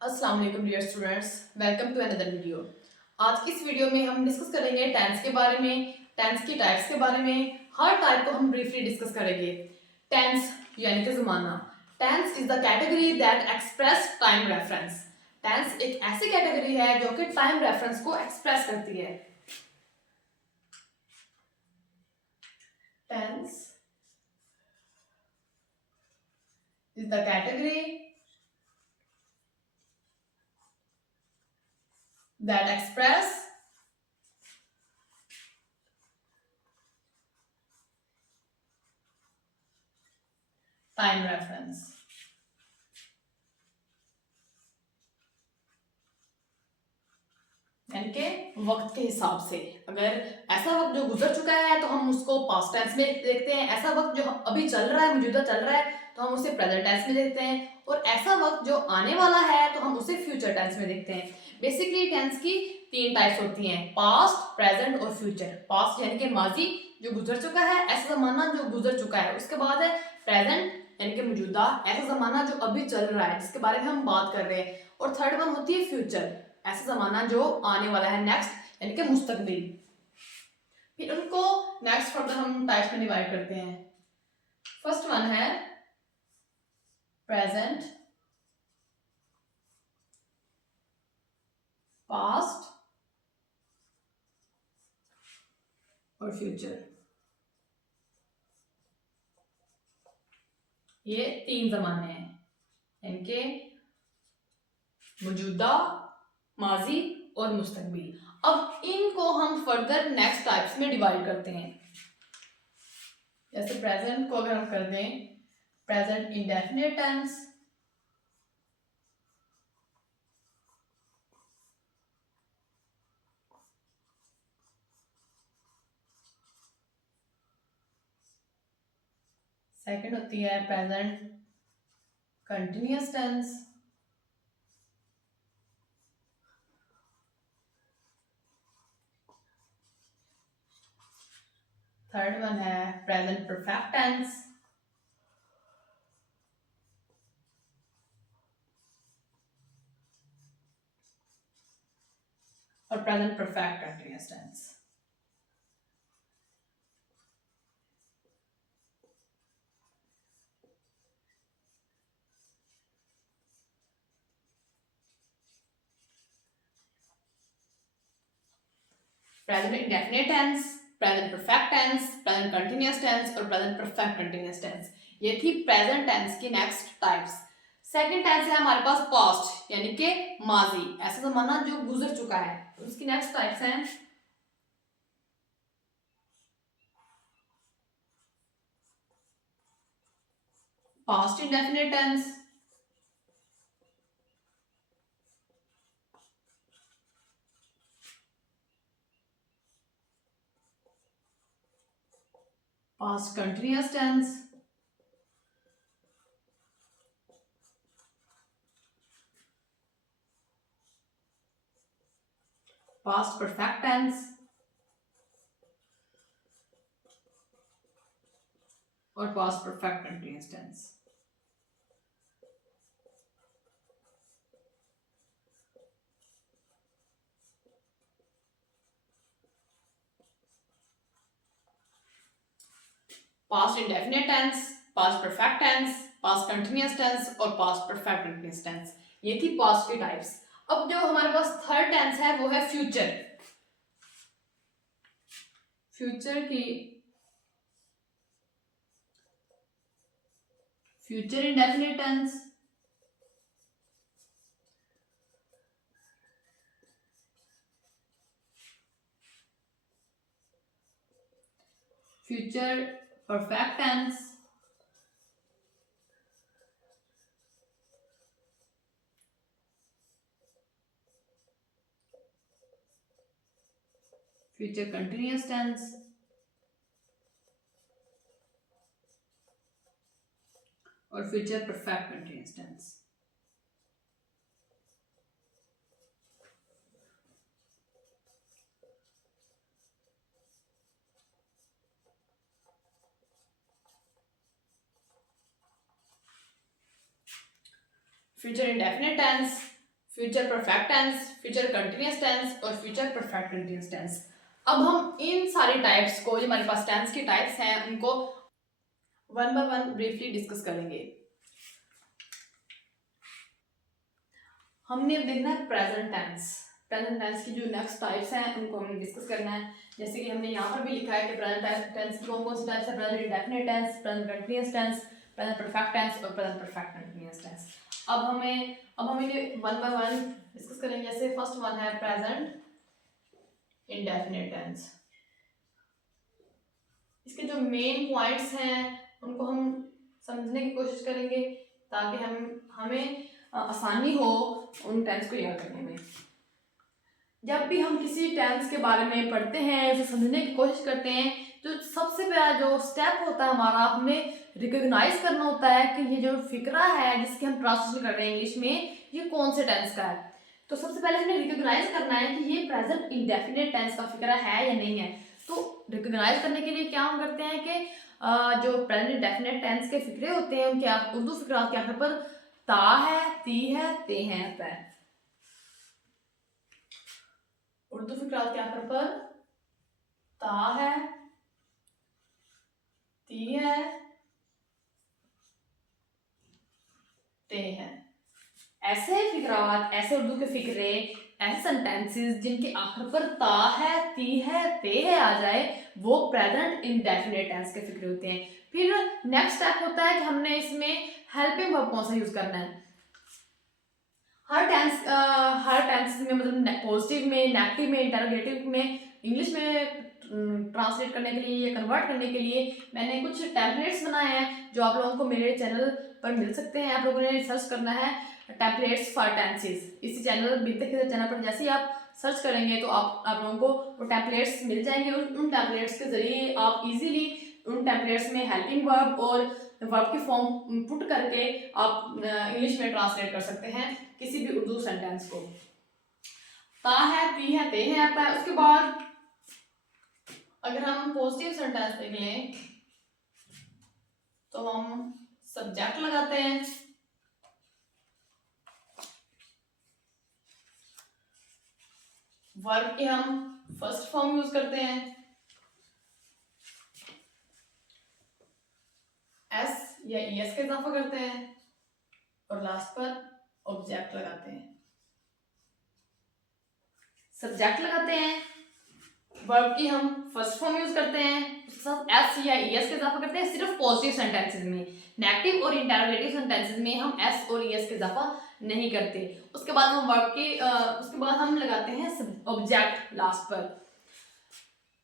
अस्सलाम वालेकुम dear students, welcome to another video. आज की इस वीडियो में हम डिस्कस करेंगे टेंस के बारे में, टेंस की टाइप्स के बारे में। हर टाइप को हम ब्रीफली डिस्कस करेंगे। टेंस यानी कि ज़माना। Tense is the category that express time reference. Tense एक ऐसी कैटेगरी है जो कि टाइम रेफरेंस को एक्सप्रेस करती है। Tense is the category that express time reference। यानी कि वक्त के हिसाब से, अगर ऐसा वक्त जो गुजर चुका है तो हम उसको पास्ट टेंस में देखते हैं, ऐसा वक्त जो अभी चल रहा है, मौजूदा चल रहा है, तो हम उसे प्रेजेंट टेंस में देखते हैं, और ऐसा वक्त जो आने वाला है तो हम उसे फ्यूचर टेंस में देखते हैं। बेसिकली टेंस की तीन टाइप्स होती हैं, पास्ट, प्रेजेंट और फ्यूचर। पास्ट यानी कि माजी जो गुजर चुका है, ऐसा जमाना जो गुजर चुका है। उसके बाद है प्रेजेंट यानी कि मौजूदा, ऐसा जमाना जो अभी चल रहा है, जिसके बारे में हम बात कर रहे हैं। और थर्ड वन होती है फ्यूचर, ऐसा जमाना जो आने वाला है, नेक्स्ट यानी कि मुस्तकबिल। फिर उनको नेक्स्ट फर्दर हम टाइप्स में डिवाइड करते हैं। फर्स्ट वन है प्रेजेंट, पास्ट और फ्यूचर। ये तीन जमाने हैं, यानी कि मौजूदा, माजी और मुस्तकबिल। अब इनको हम फर्दर नेक्स्ट टाइप्स में डिवाइड करते हैं। जैसे प्रेजेंट को अगर हम कर दें प्रेजेंट इंडेफिनिट टेंस, सेकंड होती है present continuous tense, third one है प्रेजेंट परफेक्ट टेंस, और present perfect continuous tense. Present indefinite tense, present perfect tense, present continuous tense और प्रेजेंट परफेक्ट कंटिन्यूअस टेंस। ये थी प्रेजेंट टेंस की next types. Second tense है हमारे पास past यानी कि माजी, ऐसा जमाना जो गुजर चुका है। उसकी नेक्स्ट टाइप्स हैं past indefinite tense, past continuous tense, past perfect tense और past perfect continuous tense. Past indefinite tense, past perfect tense, past continuous tense और पास्ट परफेक्ट कंटिन्यूअस टेंस। ये थी पास्ट की टाइप्स। अब जो हमारे पास थर्ड टेंस है वो है फ्यूचर। फ्यूचर की future indefinite tense, future perfect tense, future continuous tense और future perfect continuous tense. Future indefinite tense, future perfect tense, future continuous tense और फ्यूचर परफेक्ट कंटिन्यूअस टेंस। अब हम इन सारी टाइप्स को, जो हमारे पास टेंस की टाइप्स हैं, उनको one by one briefly discuss करेंगे। हमने अब देखना है प्रेजेंट टेंस। प्रेजेंट टेंस की जो नेक्स्ट टाइप्स हैं उनको हमने डिस्कस करना है। जैसे कि हमने यहाँ पर भी लिखा है कि प्रेजेंट टेंस की कौन कौन सी टाइप्स है: present indefinite tense, present continuous tense, present perfect tense और प्रेजेंट परफेक्ट कंटिन्यूअस टेंस। अब हम इन्हें वन बाय वन डिस्कस करेंगे। जैसे फर्स्ट वन है प्रेजेंट इंडेफिनिट टेंस। इसके जो मेन पॉइंट्स हैं उनको हम समझने की कोशिश करेंगे ताकि हमें आसानी हो उन टेंस को याद करने में। जब भी हम किसी टेंस के बारे में पढ़ते हैं, उसे समझने की कोशिश करते हैं, तो सबसे पहला जो स्टेप होता है हमारा, हमें रिकॉग्नाइज करना होता है कि ये जो फिक्रा है जिसकी हम ट्रांसलेशन कर रहे हैं इंग्लिश में, ये कौन से टेंस का है। तो सबसे पहले हमें रिकॉग्नाइज करना है कि ये प्रेजेंट इंडेफिनिट टेंस का फिक्रा है या नहीं है। तो रिकॉग्नाइज करने के लिए क्या हम करते हैं कि जो प्रेजेंट इंडेफिनिट टेंस के फिक्रे होते हैं उनके उर्दू फिक्रा के आखिर पर ता है, ती है, ते हैं आता है। उर्दू फिक्रात के आखिर पर ता है, ती है, ते हैं। ऐसे फिक्रात, ऐसे उर्दू के फिक्रे, ऐसे सेंटेंसेस जिनके आखिर पर ता है, ती है, ते है आ जाए, वो प्रेजेंट इंडेफिनिट टेंस के फिक्रे होते हैं। फिर नेक्स्ट स्टेप होता है कि हमने इसमें हेल्पिंग वर्ब कौन सा यूज करना है। हर टेंस में, मतलब पॉजिटिव में, नेगेटिव में, इंटरोगेटिव में, इंग्लिश में ट्रांसलेट करने के लिए या कन्वर्ट करने के लिए मैंने कुछ टेम्पलेट्स बनाए हैं जो आप लोगों को मेरे चैनल पर मिल सकते हैं। आप लोगों ने सर्च करना है टेम्पलेट्स फॉर टेंसेस। इसी चैनल बिनते खिदर चैनल पर जैसे ही आप सर्च करेंगे तो आप लोगों को वो टेम्पलेट्स मिल जाएंगे। उन टेम्पलेट्स के जरिए आप इजीली उन टेम्पलेट्स में हेल्पिंग वर्ब और वर्ब की फॉर्म पुट करके आप इंग्लिश में ट्रांसलेट कर सकते हैं किसी भी उर्दू सेंटेंस को। ता है, ती है, ते है आता है। उसके बाद अगर हम पॉजिटिव सेंटेंस देख लें तो हम सब्जेक्ट लगाते हैं, वर्ब के हम फर्स्ट फॉर्म यूज करते हैं, एस या ईएस का इजाफा करते हैं और लास्ट पर ऑब्जेक्ट लगाते हैं। सब्जेक्ट लगाते हैं, वर्ब की हम फर्स्ट फॉर्म यूज करते हैं, उसके साथ एस या ईएस का इजाफा करते हैं सिर्फ पॉजिटिव सेंटेंसेस में। नेगेटिव और इंटरोगेटिव सेंटेंसेस में हम एस और ईएस का इजाफा नहीं करते। उसके बाद हम उसके बाद हम लगाते हैं ऑब्जेक्ट लास्ट पर।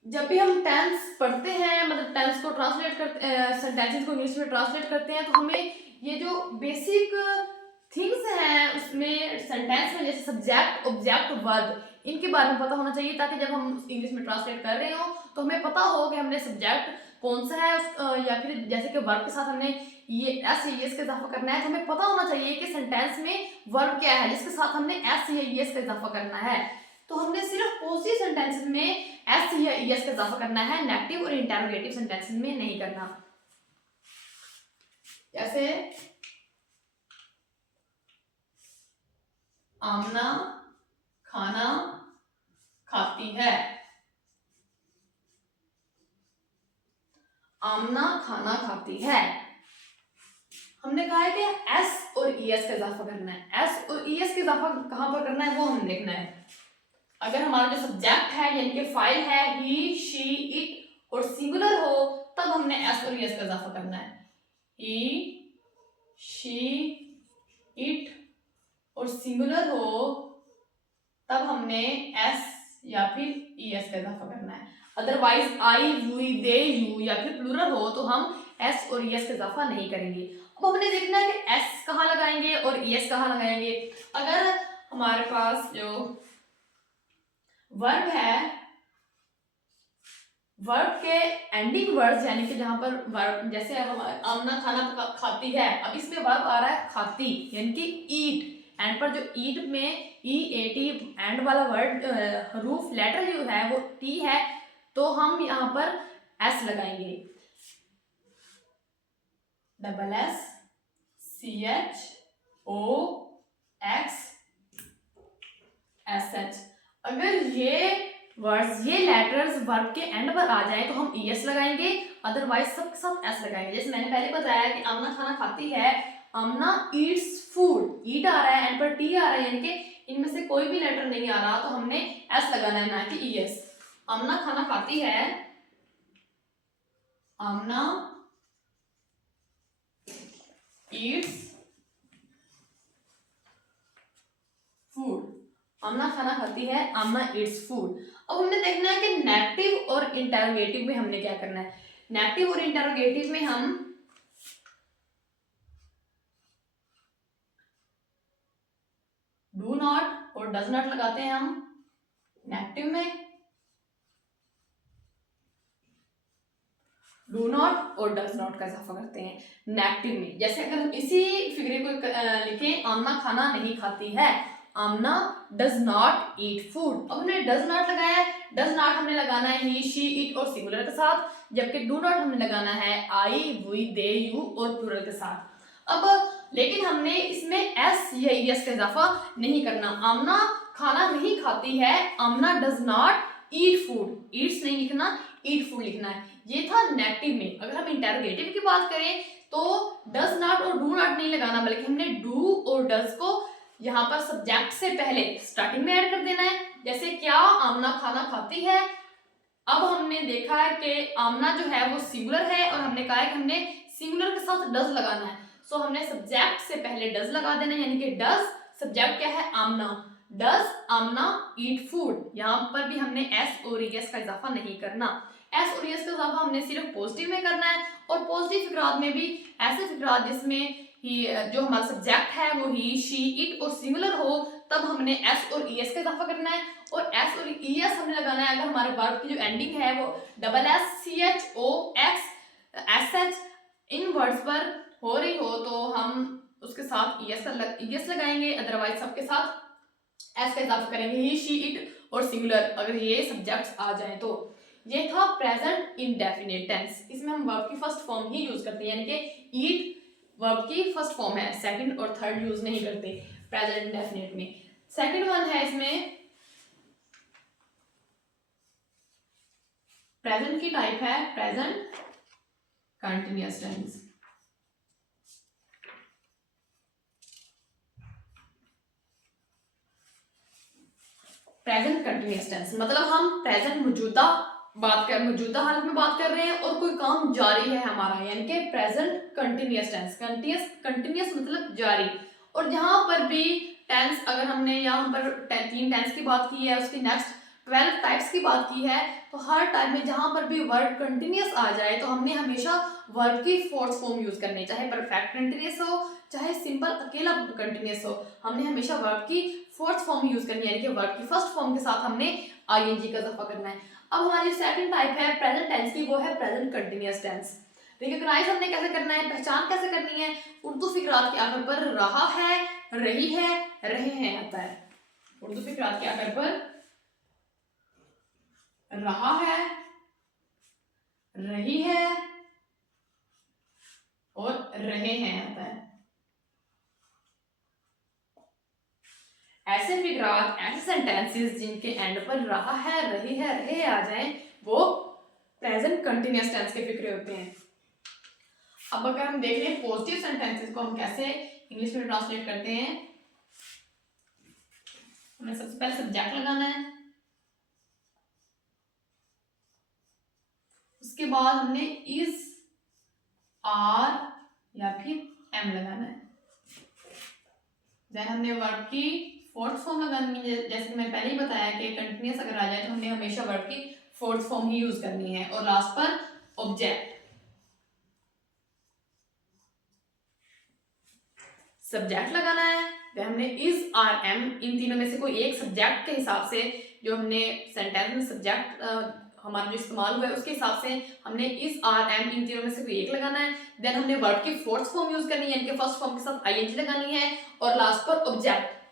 जब भी हम टेंस पढ़ते हैं, मतलब टेंस को ट्रांसलेट करते सेंटेंसेस को इंग्लिश में ट्रांसलेट करते हैं, तो हमें ये जो बेसिक थिंग्स हैं उसमें सेंटेंस में, जैसे सब्जेक्ट, ऑब्जेक्ट, वर्ब, इनके बारे में पता होना चाहिए ताकि जब हम इंग्लिश में ट्रांसलेट कर रहे हो तो हमें पता हो कि हमने सब्जेक्ट कौन सा है, या फिर जैसे कि वर्ब के साथ हमने ये एस या एस का इजाफा करना है, तो हमें पता होना चाहिए कि सेंटेंस में वर्ब क्या है जिसके साथ हमने एस या एस का इजाफा करना है। तो हमने सिर्फ पॉजिटिव सेंटेंसेस में एस या ईएस का इजाफा करना है, नेगेटिव और इंटरोगेटिव सेंटेंसेस में नहीं करना। जैसे आमना खाना खाती है, आमना खाना खाती है। हमने कहा है कि एस और ईएस का इजाफा करना है। एस और ईएस का इजाफा कहां पर करना है वो हम देखना है। अगर हमारा जो सब्जेक्ट है यानी कि फाइल है ही, शी, इट और सिंगुलर हो तब हमने एस और ईएस का इजाफा करना है। ही, शी, इट और सिंगुलर हो तब हमने एस या फिर ईएस का इजाफा करना है। Otherwise I, we, they, you या फिर प्लूरल हो तो हम एस और ईएस का इजाफा नहीं करेंगे। अब हमने देखना है कि एस कहाँ लगाएंगे और ईएस कहाँ लगाएंगे। अगर हमारे पास जो वर्ब है, वर्ब के एंडिंग वर्ड्स यानी कि जहां पर वर्ब, जैसे अब आमना खाना खाती है, अब इसमें वर्ब आ रहा है खाती यानी कि ईट, एंड पर जो ईट में ई ए टी एंड वाला वर्ड हरूफ लेटर जो है वो टी है, तो हम यहाँ पर एस लगाएंगे। Double s, c h o x अगर ये वर्ड्स, ये लेटर्स वर्ब के एंड पर आ जाए तो हम ईएस लगाएंगे, अदरवाइज सबके साथ एस लगाएंगे। जैसे मैंने पहले बताया कि आमना खाना खाती है, आमना ईट्स फूड, ईट आ रहा है, एंड पर टी आ रहा है, यानी कि इनमें से कोई भी लेटर नहीं आ रहा तो हमने एस लगाना है, ना कि ईएस। आमना खाना खाती है, आमना ईट्स फूड, आमना खाना खाती है, आमना ईट्स फूड। अब हमने देखना है कि नेगेटिव और इंटरोगेटिव में हमने क्या करना है। नेगेटिव और इंटरोगेटिव में हम डू नॉट और डज नॉट लगाते हैं। हम नेगेटिव में डू नॉट और डज नॉट का इजाफा करते हैं नेगेटिव में। जैसे अगर हम इसी फिगरे को लिखें, आमना खाना नहीं खाती है, Aamna does not eat food. अब हमने डज नॉट लगाया है, डज नॉट हमने लगाना है ही, शी, इट और सिंगुलर के साथ, जबकि डू नॉट हमने लगाना है आई, वी, दे, यू और प्लूरल के साथ। अब लेकिन हमने इसमें एस या एस का इजाफा नहीं करना। आमना खाना नहीं खाती है, Aamna does not eat food, eats नहीं लिखना, ईट फूड लिखना है। ये था नेगेटिव में। अगर हम इंटरोगेटिव की बात करें तो डज नॉट और डू नॉट नहीं लगाना, बल्कि हमने डू और डज को यहाँ पर सब्जेक्ट से पहले स्टार्टिंग में ऐड कर देना है। जैसे क्या आमना खाना खाती है, अब हमने देखा है कि आमना जो है वो सिंगुलर है और हमने कहा है कि हमने सिंगुलर के साथ डज लगाना है। सो हमने सब्जेक्ट से पहले डज लगा देना है, यानी कि डज, सब्जेक्ट क्या है Aamna, does Amna eat food. यहाँ पर भी हमने एस और एस का इजाफा नहीं करना। एस और एस का इजाफा हमने सिर्फ पॉजिटिव में करना है, और पॉजिटिव फिक्रात में भी ऐसे फिक्रात जिसमें ही जो हमारा सब्जेक्ट है वो ही, शी, इट और सिंगुलर हो, तब हमने एस और ई एस का इजाफा करना है। और एस और ई एस हमने लगाना है अगर हमारे वर्ब की जो एंडिंग है वो double s, c h, o, x, S H in words पर हो रही हो तो हम उसके साथ ई एस लगाएंगे, अदरवाइज सबके साथ एस का इजाफा करेंगे, ही, शी, इट और सिंगुलर अगर ये सब्जेक्ट्स आ जाए तो। ये था प्रेजेंट इंडेफिनिट टेंस। इसमें हम वर्ब की फर्स्ट फॉर्म ही यूज करते हैं, यानी कि ईट वर्ब की फर्स्ट फॉर्म है, सेकंड और थर्ड यूज नहीं करते प्रेजेंट इंडेफिनिट में। सेकंड वन है इसमें प्रेजेंट की टाइप है present continuous tense. Present continuous tense मतलब हम प्रेजेंट मौजूदा हालत में बात कर रहे हैं और कोई काम जारी है हमारा, यानी कि प्रेजेंट कंटिन्यूअस टेंस। कंटिन्यूअस मतलब जारी। और जहां पर भी टेंस, अगर हमने यहाँ पर 3 टेंस की बात की है, उसकी नेक्स्ट 12 टाइप्स की बात की है, तो हर टाइप में जहां पर भी वर्ड कंटिन्यूअस आ जाए तो हमने हमेशा वर्ब की फोर्थ फॉर्म यूज करनी है, चाहे परफेक्ट कंटिन्यूअस हो चाहे सिंपल अकेला कंटिन्यूअस हो, हमने हमेशा वर्ब की फोर्थ फॉर्म यूज करनी है, यानी कि वर्ब की फर्स्ट फॉर्म के साथ हमने आईएनजी का इजाफा करना है। अब हमारी सेकंड टाइप है प्रेजेंट टेंस की, वो है प्रेजेंट कंटिन्यूअस टेंस। रिकॉग्नाइज हमने कैसे करना है, पहचान कैसे करनी है, उर्दू फिक्रात के आखिर पर रहा है, रही है, रहे हैं आता है। उर्दू फिक्रात के आखिर पर रहा है, रही है और रहे हैं आता है। ऐसे फिक्रात, ऐसे सेंटेंसेस जिनके एंड पर रहा है, रही है, रहे आ जाए, वो प्रेजेंट कंटिन्यूअस टेंस के फिक्रे होते हैं। अब अगर हम देख लें पॉजिटिव सेंटेंसेस को हम कैसे इंग्लिश में ट्रांसलेट करते हैं, हमें सबसे पहले सब्जेक्ट लगाना है, उसके बाद हमने इज, आर या फिर एम लगाना है। देन हमने वर्ब की फोर्थ फॉर्म लगानी है, जैसे कि मैं पहले ही बताया कि कंटिन्यूअस अगर आ जाए तो हमने हमेशा वर्ब की फोर्थ फॉर्म ही यूज करनी है। और लास्ट पर ऑब्जेक्ट, सब्जेक्ट लगाना है। देन हमने इज, आर, एम, इन तीनों में से कोई एक सब्जेक्ट के हिसाब से जो हमने सेंटेंस में सब्जेक्ट हमारा जो इस्तेमाल हुआ है उसके हिसाब से हमने इज, आर, एम, इन तीनों में से कोई एक लगाना है। देन हमने वर्ब की फोर्थ फॉर्म यूज करनी है, यानी कि फर्स्ट फॉर्म के साथ आईएनजी लगानी है, और लास्ट पर ऑब्जेक्ट।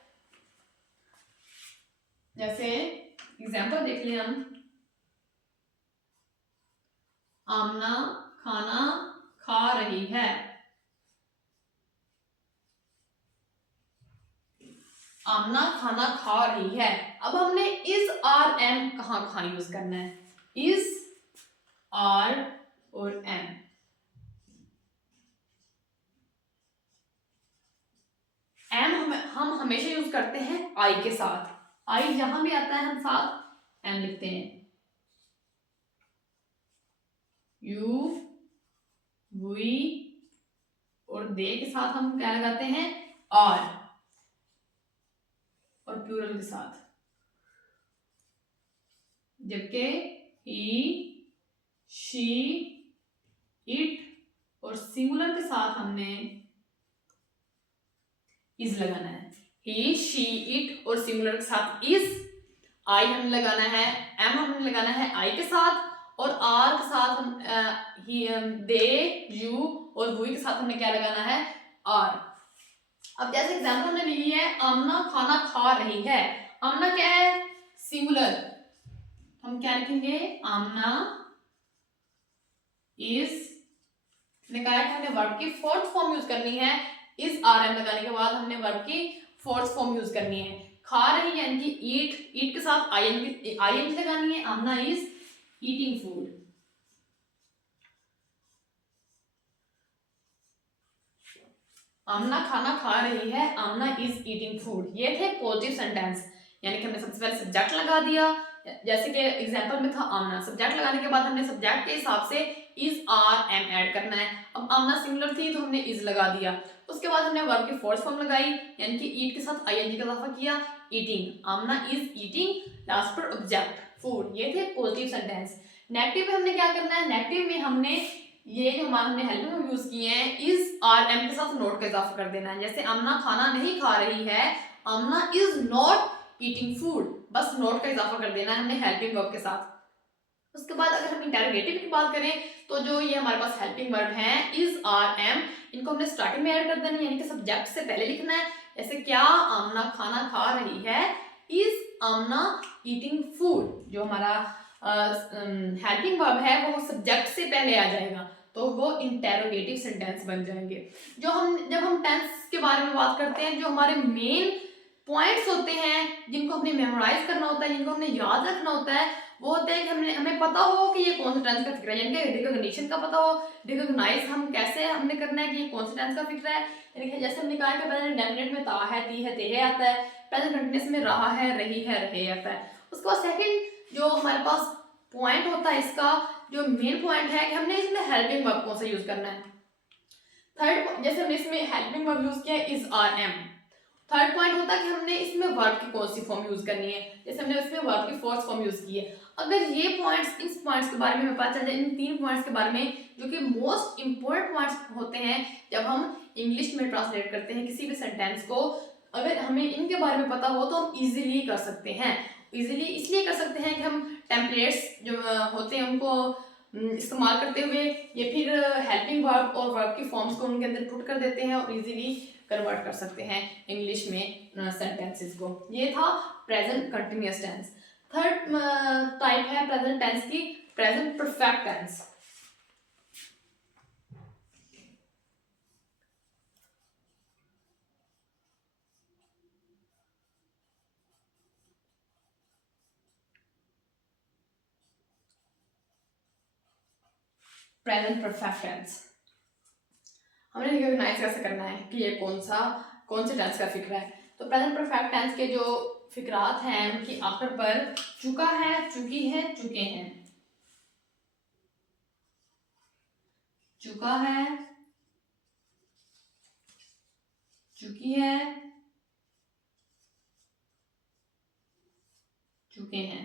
जैसे एग्जांपल देख लें हम, आमना खाना खा रही है, आमना खाना खा रही है। अब हमने इज आर एम कहाँ कहाँ यूज करना है, इज आर और एम। एम हम हमेशा यूज करते हैं आई के साथ, आई जहां भी आता है हम साथ एम लिखते हैं। यू वी और दे के साथ हम क्या लगाते हैं, आर, और प्लूरल के साथ, जबकि ही शी इट और सिंगुलर के साथ हमने इज लगाना है। ही शी इट और सिंगुलर के साथ इज, आई हमें लगाना है, एम हमें लगाना है आई के साथ, और आर के साथ हम दे यू और वी के साथ हमें क्या लगाना है, आर। अब जैसे एग्जाम्पल हमने ली है, आमना खाना खा रही है। आमना क्या है, सिंगुलर, हम क्या लिखेंगे, आमना इज, कहा है कि हमने वर्ब की फोर्थ फॉर्म यूज करनी है। इज आर एम लगाने के बाद हमने वर्ब की फोर्थ फॉर्म यूज करनी है। खा रही यानी कि ईट, ईट के साथ आई एन लगानी है। आमना इज ईटिंग फूड। आमना खाना खा रही है, आमना इज ईटिंग फूड। ये थे पॉजिटिव सेंटेंस, यानी कि हमने सबसे पहले सब्जेक्ट लगा दिया, जैसे कि एग्जांपल में था आमना। सब्जेक्ट लगाने के बाद हमने सब्जेक्ट के हिसाब से इज आर एम ऐड करना है। अब आमना सिंगुलर थी तो हमने इज लगा दिया। उसके बाद हमने वर्ब की फोर्थ फॉर्म लगाई, यानी कि ईट के साथ आईएनजी का इजाफा किया, eating. Amna is eating, last पर ऑब्जेक्ट फूड। ये थे पॉजिटिव सेंटेंस। नेगेटिव में हमने क्या करना है, नेगेटिव में हमने ये जो हमने हेल्पिंग वर्ब यूज किए हैं, इज आर एम के साथ नोट का इजाफा कर देना है। जैसे आमना खाना नहीं खा रही है, आमना इज नॉट ईटिंग फूड, बस नोट का इजाफा कर देना है हमने हेल्पिंग वर्ब के साथ। उसके बाद अगर हम इंटेरोगेटिव की बात करें तो जो ये हमारे पास हेल्पिंग वर्ब है इज आर एम, इनको हमने स्टार्टिंग में ऐड कर देना है, यानी कि सब्जेक्ट से पहले लिखना है। जैसे क्या आमना खाना खा रही है, इज आमना ईटिंग फूड। जो हमारा हेल्पिंग वर्ब है वो सब्जेक्ट से पहले आ जाएगा, तो वो इंटेरोगेटिव सेंटेंस बन जाएंगे। जब हम टेंस के बारे में बात करते हैं, जो हमारे मेन पॉइंट्स होते हैं जिनको हमने मेमोराइज करना होता है, जिनको हमने याद रखना होता है, वो होते हैं कि हमें पता हो कि ये कौन सा टेंस का फिक्र है, यानी कि रिकॉग्निशन का पता हो। रिकॉग्नाइज हम कैसे हमने करना है कि ये कौन सा टेंस का फिक्र है, यानी कि जैसे हमने कहा कि प्रेजेंट डेफिनेट में ता है, ती है, तेहे आता है। प्रेजेंट कंटिन्यूअस में रहा है, रही है, रहे आता है। उसके बाद सेकंड जो हमारे पास पॉइंट होता है, इसका जो मेन पॉइंट है कि हमने इसमें हेल्पिंग वर्ब कौन सा यूज करना है। थर्ड, जैसे हमने इसमें हेल्पिंग वर्ब यूज किया is are am. Third point होता है कि हमने इसमें वर्ब की कौन सी फॉर्म यूज करनी है, जैसे हमने इसमें वर्ब की फोर्थ फॉर्म यूज की है। अगर ये पॉइंट्स, इस पॉइंट्स के बारे में हमें पता चल जाए, इन तीन पॉइंट्स के बारे में जो कि मोस्ट इंपॉर्टेंट पॉइंट्स होते हैं जब हम इंग्लिश में ट्रांसलेट करते हैं किसी भी सेंटेंस को, अगर हमें इनके बारे में पता हो तो हम इजीली कर सकते हैं। इजीली इसलिए कर सकते हैं कि हम टेम्पलेट्स जो होते हैं उनको इस्तेमाल करते हुए ये फिर हेल्पिंग वर्ब और वर्ब की फॉर्म्स को उनके अंदर पुट कर देते हैं और इजीली कन्वर्ट कर सकते हैं इंग्लिश में सेंटेंसेस को। ये था present continuous tense. Third type है प्रेजेंट टेंस की, present perfect tense. Present perfect tense हमने रिकॉग्नाइज कैसे करना है कि ये कौन से टेंस का फिक्र है। तो प्रेजेंट परफेक्ट टेंस के जो फिक्रात हैं उनकी आखिर पर चुका है, चुकी है, चुके हैं। चुका है, चुकी है, चुके हैं।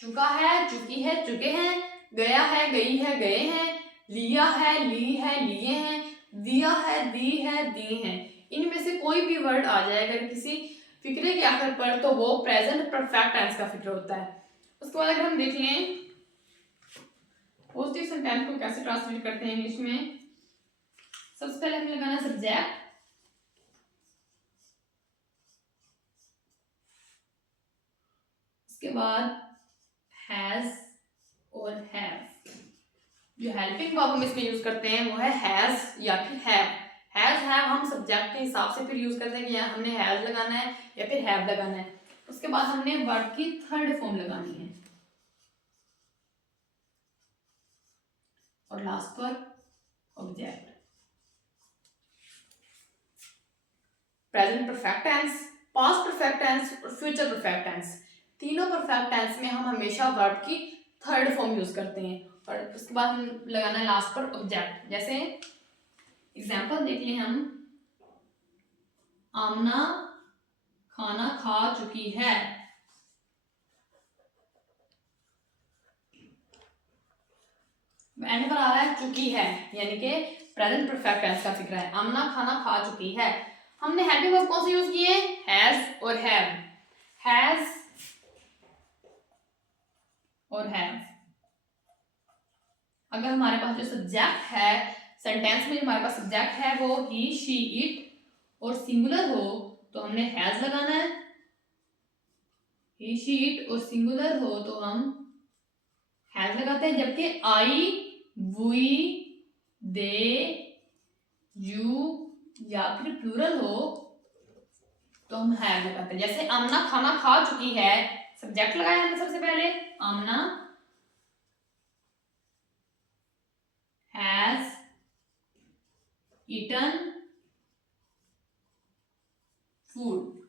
चुका है, चुकी है, चुके हैं। गया है, गई है, गए हैं। लिया है, ली है, लिए हैं। दिया है, दी है, दिए हैं। इनमें से कोई भी वर्ड आ जाए अगर किसी फिक्रे के आखिर पर तो वो प्रेजेंट परफेक्ट टेंस का फिक्र होता है। उसके बाद अगर हम देख लें पॉजिटिव सेंटेंस को कैसे ट्रांसलेट करते हैं इंग्लिश में, सबसे पहले हमें लगाना सब्जेक्ट, उसके बाद हैज और हैव। जो हेल्पिंग वर्ब हम इसमें यूज करते हैं वो है हैज या फिर हैव। हैज हैव हम सब्जेक्ट के हिसाब से फिर यूज करते हैं कि यहाँ हमने हैज लगाना है या फिर हैव लगाना है। उसके बाद हमने वर्ब की थर्ड फॉर्म लगानी है और लास्ट पर object. Present perfect tense, past perfect tense और फ्यूचर परफेक्ट टेंस, तीनों परफेक्ट टेंस में हम हमेशा वर्ब की थर्ड फॉर्म यूज करते हैं और उसके बाद हम लगाना है लास्ट पर ऑब्जेक्ट। जैसे एग्जांपल देख लें हम, आमना खाना खा चुकी है। एंड पर आ रहा है चुकी है, यानी कि प्रेजेंट परफेक्ट टेंस का फिक्र है। आमना खाना खा चुकी है। हमने हेल्पिंग वर्ब कौन से यूज किए? हैज और हैव। हैज और हैव। अगर हमारे पास जो सब्जेक्ट है सेंटेंस में, जो हमारे पास सब्जेक्ट है वो ही, शी, इट और सिंगुलर हो तो हमने हैज लगाना है। ही, शी, इट और सिंगुलर हो तो हम हैज लगाते हैं। जबकि आई, वी, दे, यू या फिर प्लूरल हो तो हम हैव लगाते हैं। जैसे आमना खाना खा चुकी है, सब्जेक्ट लगाया हमने सबसे पहले, आमना हैज ईटन फूड।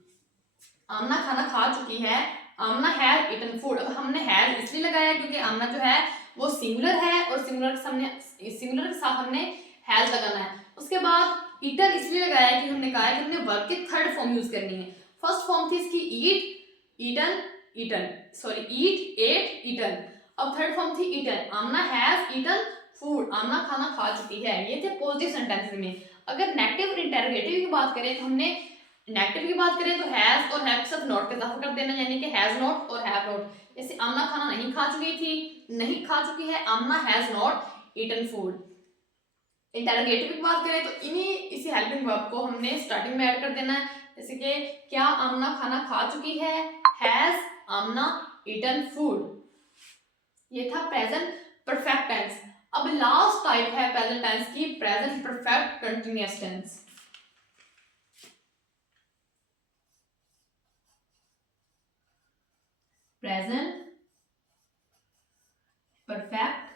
आमना खाना खा चुकी है, आमना हैज ईटन फूड। अब हमने हैज इसलिए लगाया क्योंकि आमना जो है वो सिंगुलर है और सिंगुलर के साथ हमने हैज लगाना है। उसके बाद ईटन इसलिए लगाया कि हमने कहा है कि हमने वर्ब की थर्ड फॉर्म यूज करनी है। फर्स्ट फॉर्म थी इसकी eat, eaten, eaten, sorry eat, ate, eaten. अब थर्ड फॉर्म थी eaten. Aamna has eaten food, Aamna खाना खा चुकी है। ये थे पॉजिटिव सेंटेंस में। अगर नेगेटिव और इंटरोगेटिव की बात करें तो हमने नेगेटिव की बात करें तो हैज और हैव के साथ नॉट का इजाफा कर देना, यानी कि हैज नॉट और हैव नॉट। जैसे आमना खाना नहीं खा चुकी थी, नहीं खा चुकी है, Aamna has not eaten food. Interrogative की बात करें तो इसी हेल्पिंग वर्ब को हमने स्टार्टिंग में ऐड कर देना है। जैसे कि क्या आमना खाना खा चुकी है? Has Amna eaten food. ये था प्रेजेंट परफेक्ट टेंस। अब लास्ट टाइप है प्रेजेंट टेंस की, present perfect continuous tense. Present perfect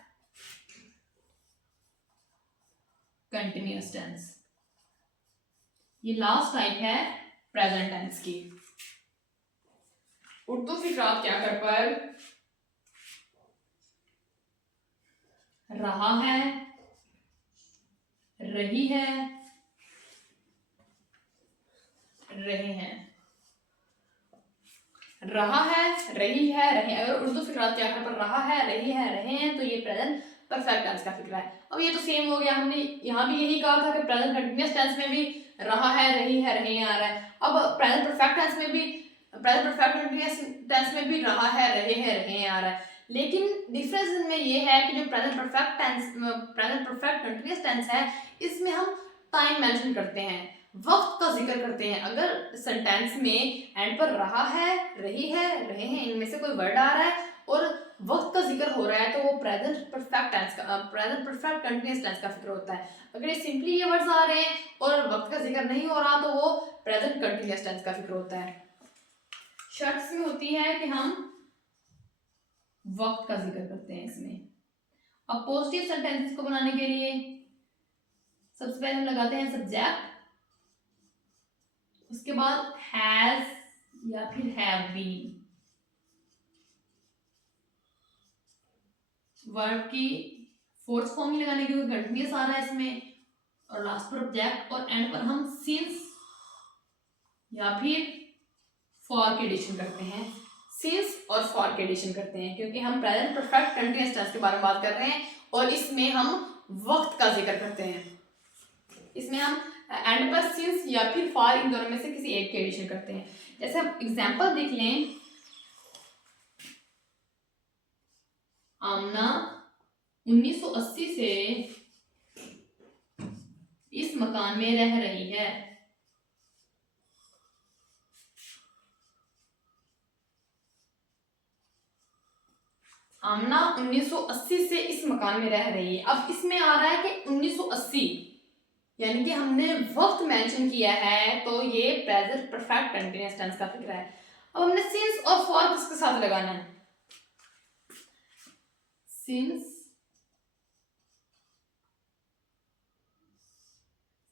continuous tense, ये लास्ट टाइप है प्रेजेंट टेंस की। उर्दू फिक्रात क्या कर पाए? रहा है, रही है, रहे हैं। रहा है, रही है, रहे। अगर उर्दू फिक्रात क्या पर रहा है, रही है, रहे हैं तो ये प्रेजेंट परफेक्ट टेंस का फिक्रा है। अब ये तो सेम हो गया, हमने यहाँ भी यही कहा था कि प्रेजेंट कंटीन्यूअस टेंस में भी रहा है, रही है, रहे हैं आ रहा है। अब प्रेजेंट परफेक्ट टेंस में भी, प्रेजेंट परफेक्ट कंटीन्यूअस टेंस में भी रहा है, रहे हैं, रहे हैं आ रहा है। लेकिन डिफरेंस इनमें ये है कि जो present perfect tense, present perfect continuous tense है, इसमें हम टाइम मेंशन करते हैं, वक्त का जिक्र करते हैं। अगर सेंटेंस में एंड पर रहा है, रही है, रहे हैं, इनमें से कोई वर्ड आ रहा है और वक्त का जिक्र हो रहा है तो वो प्रेजेंट परफेक्ट टेंस का, प्रेजेंट परफेक्ट कंटीन्यूअस टेंस का फिक्र होता है। अगर ये सिंपली ये वर्ड्स आ रहे हैं और वक्त का जिक्र नहीं हो रहा तो वो प्रेजेंट कंटीन्यूअस टेंस का फिक्र होता है। शर्त में होती है कि हम वक्त का जिक्र करते हैं इसमें। अब पॉजिटिव सेंटेंसेस को बनाने के लिए सबसे पहले हम लगाते हैं सब्जेक्ट, उसके बाद हैज या फिर हैव बीन, वर्ब की फोर्थ फॉर्म ही लगाने की, कंटिन्यूअस आ रहा है इसमें, और लास्ट पर ऑब्जेक्ट, और एंड पर हम सिंस या फिर फॉर के एडिशन करते हैं। सिंस और फॉर के एडिशन करते हैं क्योंकि हम प्रेजेंट परफेक्ट कंटीन्यूअस टेंस के बारे में बात कर रहे हैं और इसमें हम वक्त का जिक्र करते हैं। इसमें हम एंड पर सिंस या फिर फॉर, इन दोनों में से किसी एक के एडिशन करते हैं। जैसे हम एग्जांपल देख लें, आमना 1980 से इस मकान में रह रही है। आमना 1980 से इस मकान में रह रही है। अब इसमें आ रहा है कि 1980, यानी कि हमने वक्त मेंशन किया है, तो ये प्रेजेंट परफेक्ट कंटीन्यूअस टेंस का फिक्र है। अब हमने सिंस और फॉर किसके साथ लगाना है?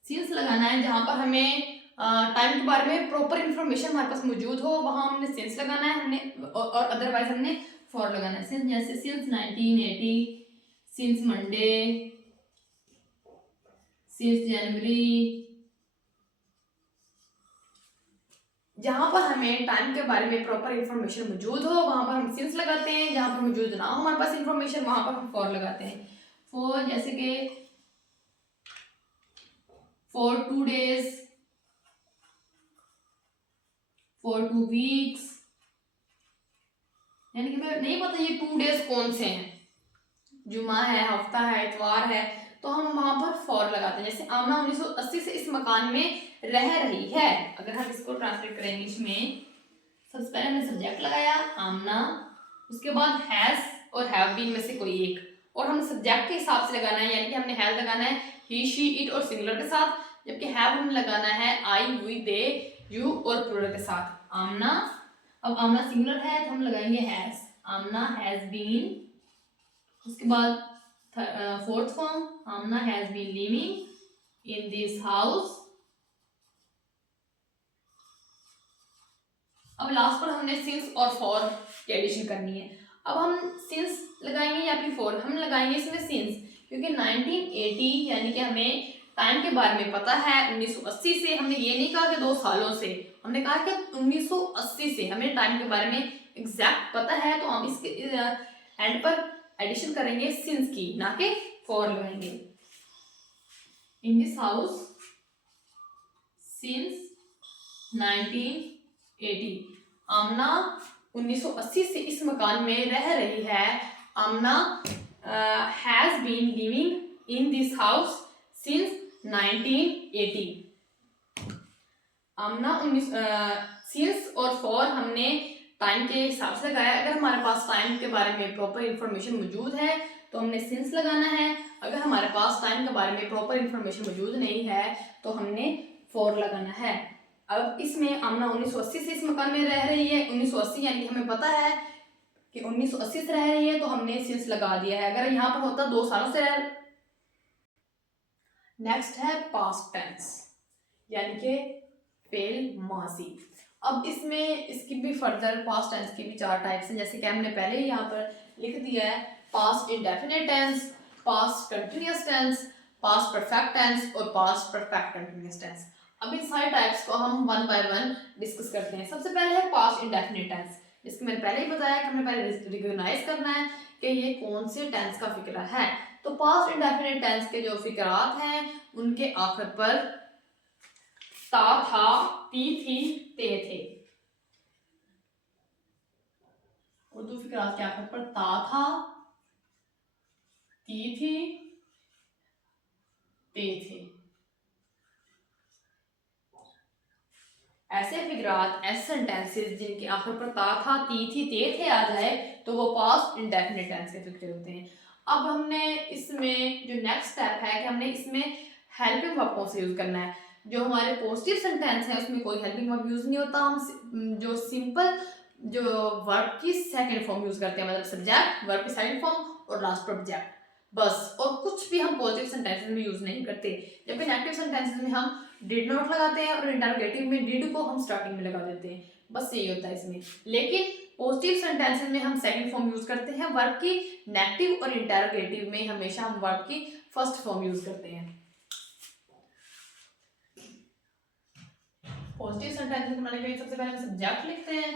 सिंस लगाना है जहां पर हमें टाइम के बारे में प्रॉपर इंफॉर्मेशन हमारे पास मौजूद हो, वहां हमने सिंस लगाना है, हमने और अदरवाइज हमने फॉर लगाना है। सिंस जैसे since 1980, since Monday, since January. जहां पर हमें टाइम के बारे में प्रॉपर इंफॉर्मेशन मौजूद हो वहां पर हम सिंस लगाते हैं, जहां पर मौजूद ना हो हमारे पास इंफॉर्मेशन वहां पर हम फॉर लगाते हैं। फॉर जैसे कि फॉर 2 days, फॉर 2 weeks, यानी कि हमें नहीं पता ये 2 days कौन से हैं, जुमा है, हफ्ता है, इतवार है, तो हम वहां पर फॉर लगाते हैं। जैसे आमना 1980 से इस मकान में रह रही है, अगर हम इसको ट्रांसलेट करें इंग्लिश में, सबसे पहले हमने सब्जेक्ट लगाया आमना, उसके बाद हैज और हैव बीन में से कोई एक, और हमने सब्जेक्ट के हिसाब से लगाना है, यानी कि हमने हैज लगाना है ही, शी, इट और सिंगुलर के साथ, जबकि हैव हमने लगाना है आई, वी, दे, यू और प्लूरल के साथ। आमना, अब आमना सिंगुलर है तो हम लगाएंगे हैज, आमना हैज बीन। उसके बाद fourth form, Amna has been living in this house. अब लास्ट पर हमने सिंस और फॉर की एडिशन करनी है। अब हम सिंस लगाएंगे या फिर फॉर? हम लगाएंगे इसमें सिंस, क्योंकि 1980 यानी कि हमें टाइम के बारे में पता है 1980 से। हमने ये नहीं कहा कि 2 सालों से, हमने कहा कि 1980 से हमें टाइम के बारे में एग्जैक्ट पता है, तो हम इसके एंड पर एडिशन करेंगे सिंस की, ना कि फॉर लगाएंगे। In this house since 1980, Aamna 1980 से इस मकान में रह रही है। Aamna has been living in this house since 1980। Aamna since और फॉर हमने टाइम के हिसाब से लगाया। अगर हमारे पास टाइम के बारे में प्रॉपर इंफॉर्मेशन मौजूद है तो हमने सिंस लगाना है, अगर हमारे पास टाइम के बारे में प्रॉपर इंफॉर्मेशन मौजूद नहीं है तो हमने फॉर लगाना है। अब इसमें आमना 1980 से इस मकान में रह रही है, 1980 यानी कि हमें पता है कि 1980 से रह रही है, तो हमने सिंस लगा दिया है। अगर यहाँ पर होता 2 सालों से रह। नेक्स्ट है पास्ट टेंस, यानी कि फेल माजी। अब इसमें इसकी भी फर्दर पास्ट टेंस की भी 4 टाइप्स हैं, जैसे कि हमने पहले ही यहाँ पर लिख दिया है, past indefinite tense, past continuous tense, past perfect tense और पास्ट परफेक्ट कंटिन्यूअस टेंस। अब इन सारे टाइप्स को हम वन बाय वन डिस्कस करते हैं। सबसे पहले है पास्ट इंडेफिनिट टेंस, जिसको मैंने पहले ही बताया कि हमें पहले रिकॉग्नाइज करना है कि ये कौन से टेंस का फिक्रा है। तो पास्ट इंडेफिनिट टेंस के जो फिक्रात हैं उनके आखिर पर ता, था, ती, थी, ते थे। उर्दू फिक्रात के आखिर पर ता था, ती थी, ते थे। ऐसे फिक्रात, ऐसे सेंटेंसेस जिनके आखिर पर ता था, ती थी, ते थे आ जाए तो वो पास्ट इंडेफिनिट टेंस के फिक्रे होते हैं। अब हमने इसमें जो नेक्स्ट स्टेप है कि हमने इसमें हेल्पिंग वर्ब कौन से यूज करना है। जो हमारे पॉजिटिव सेंटेंस है उसमें कोई हेल्पिंग वर्ब यूज नहीं होता, हम जो सिंपल जो वर्ब की सेकंड फॉर्म यूज करते हैं, मतलब सब्जेक्ट, वर्ब की सेकंड फॉर्म और लास्ट पर ऑब्जेक्ट, बस। और कुछ भी हम पॉजिटिव सेंटेंसेस में यूज नहीं करते, जबकि नेगेटिव सेंटेंसेस में हम डिड नॉट लगाते हैं और इंटरोगेटिव में डिड को हम स्टार्टिंग में लगा देते हैं, बस यही होता है इसमें। लेकिन पॉजिटिव सेंटेंसेस में हम सेकंड फॉर्म यूज करते हैं वर्ब की, नेगेटिव और इंटरोगेटिव में हमेशा हम वर्ब की फर्स्ट फॉर्म यूज करते हैं। पॉजिटिव सेंटेंसेस में सबसे पहले हम सब्जेक्ट लिखते हैं,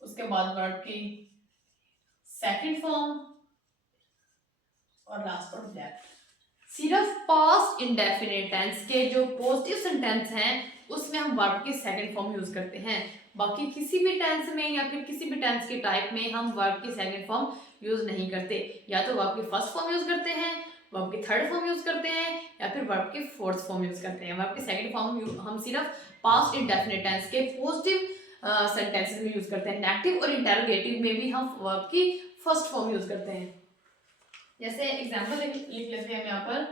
उसके बाद वर्ब की सेकंड फॉर्म और लास्ट पर ऑब्जेक्ट। सिर्फ पास्ट इंडेफिनिट टेंस के जो पॉजिटिव सेंटेंस हैं उसमें हम वर्ब की सेकंड फॉर्म यूज करते हैं, बाकी किसी भी टेंस में या फिर किसी भी टेंस की टाइप में हम वर्ब की सेकंड फॉर्म यूज नहीं करते। या तो वर्ब की फर्स्ट फॉर्म यूज करते हैं, वर्ब की थर्ड फॉर्म यूज करते हैं, या फिर वर्ब की फोर्थ फॉर्म यूज करते हैं। वर्ब की सेकंड फॉर्म हम सिर्फ पास्ट इंडेफिनिट टेंस के पॉजिटिव सेंटेंसेस में यूज करते हैं। नेगेटिव और इंटरोगेटिव में भी हम वर्ब की फर्स्ट फॉर्म यूज करते हैं। जैसे एग्जाम्पल लिख लेते हैं हम यहाँ पर,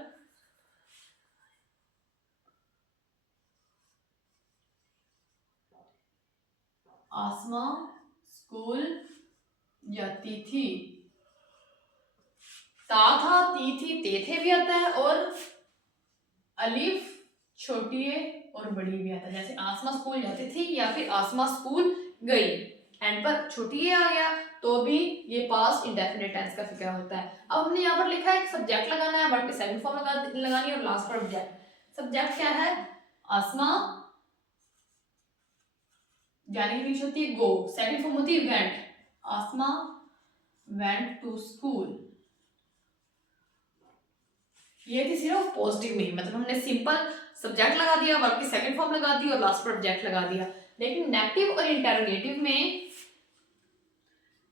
आसमा स्कूल जाती थी। ता था, ती थी, ते थे भी आता है, और अलिफ छोटी है और बड़ी भी आता है। जैसे आसमा स्कूल जाती थी या फिर आसमा स्कूल गई, एंड पर छोटी है आ गया तो भी ये पास्ट इंडेफिनिट टेंस का फिक्र होता है। अब हमने यहाँ पर लिखा है कि सब्जेक्ट लगाना है, वर्ब की सेकंड फॉर्म लगानी है और लास्ट पर ऑब्जेक्ट। सब्जेक्ट क्या है? आसमा जाने की इंग्लिश होती है गो, सेकंड फॉर्म होती है went. Asma went to school. ये थी सिर्फ पॉजिटिव में, मतलब हमने सिंपल सब्जेक्ट लगा दिया, वर्ब की सेकंड फॉर्म लगा दी और लास्ट पर ऑब्जेक्ट लगा दिया। लेकिन नेगेटिव और इंटरोगेटिव में,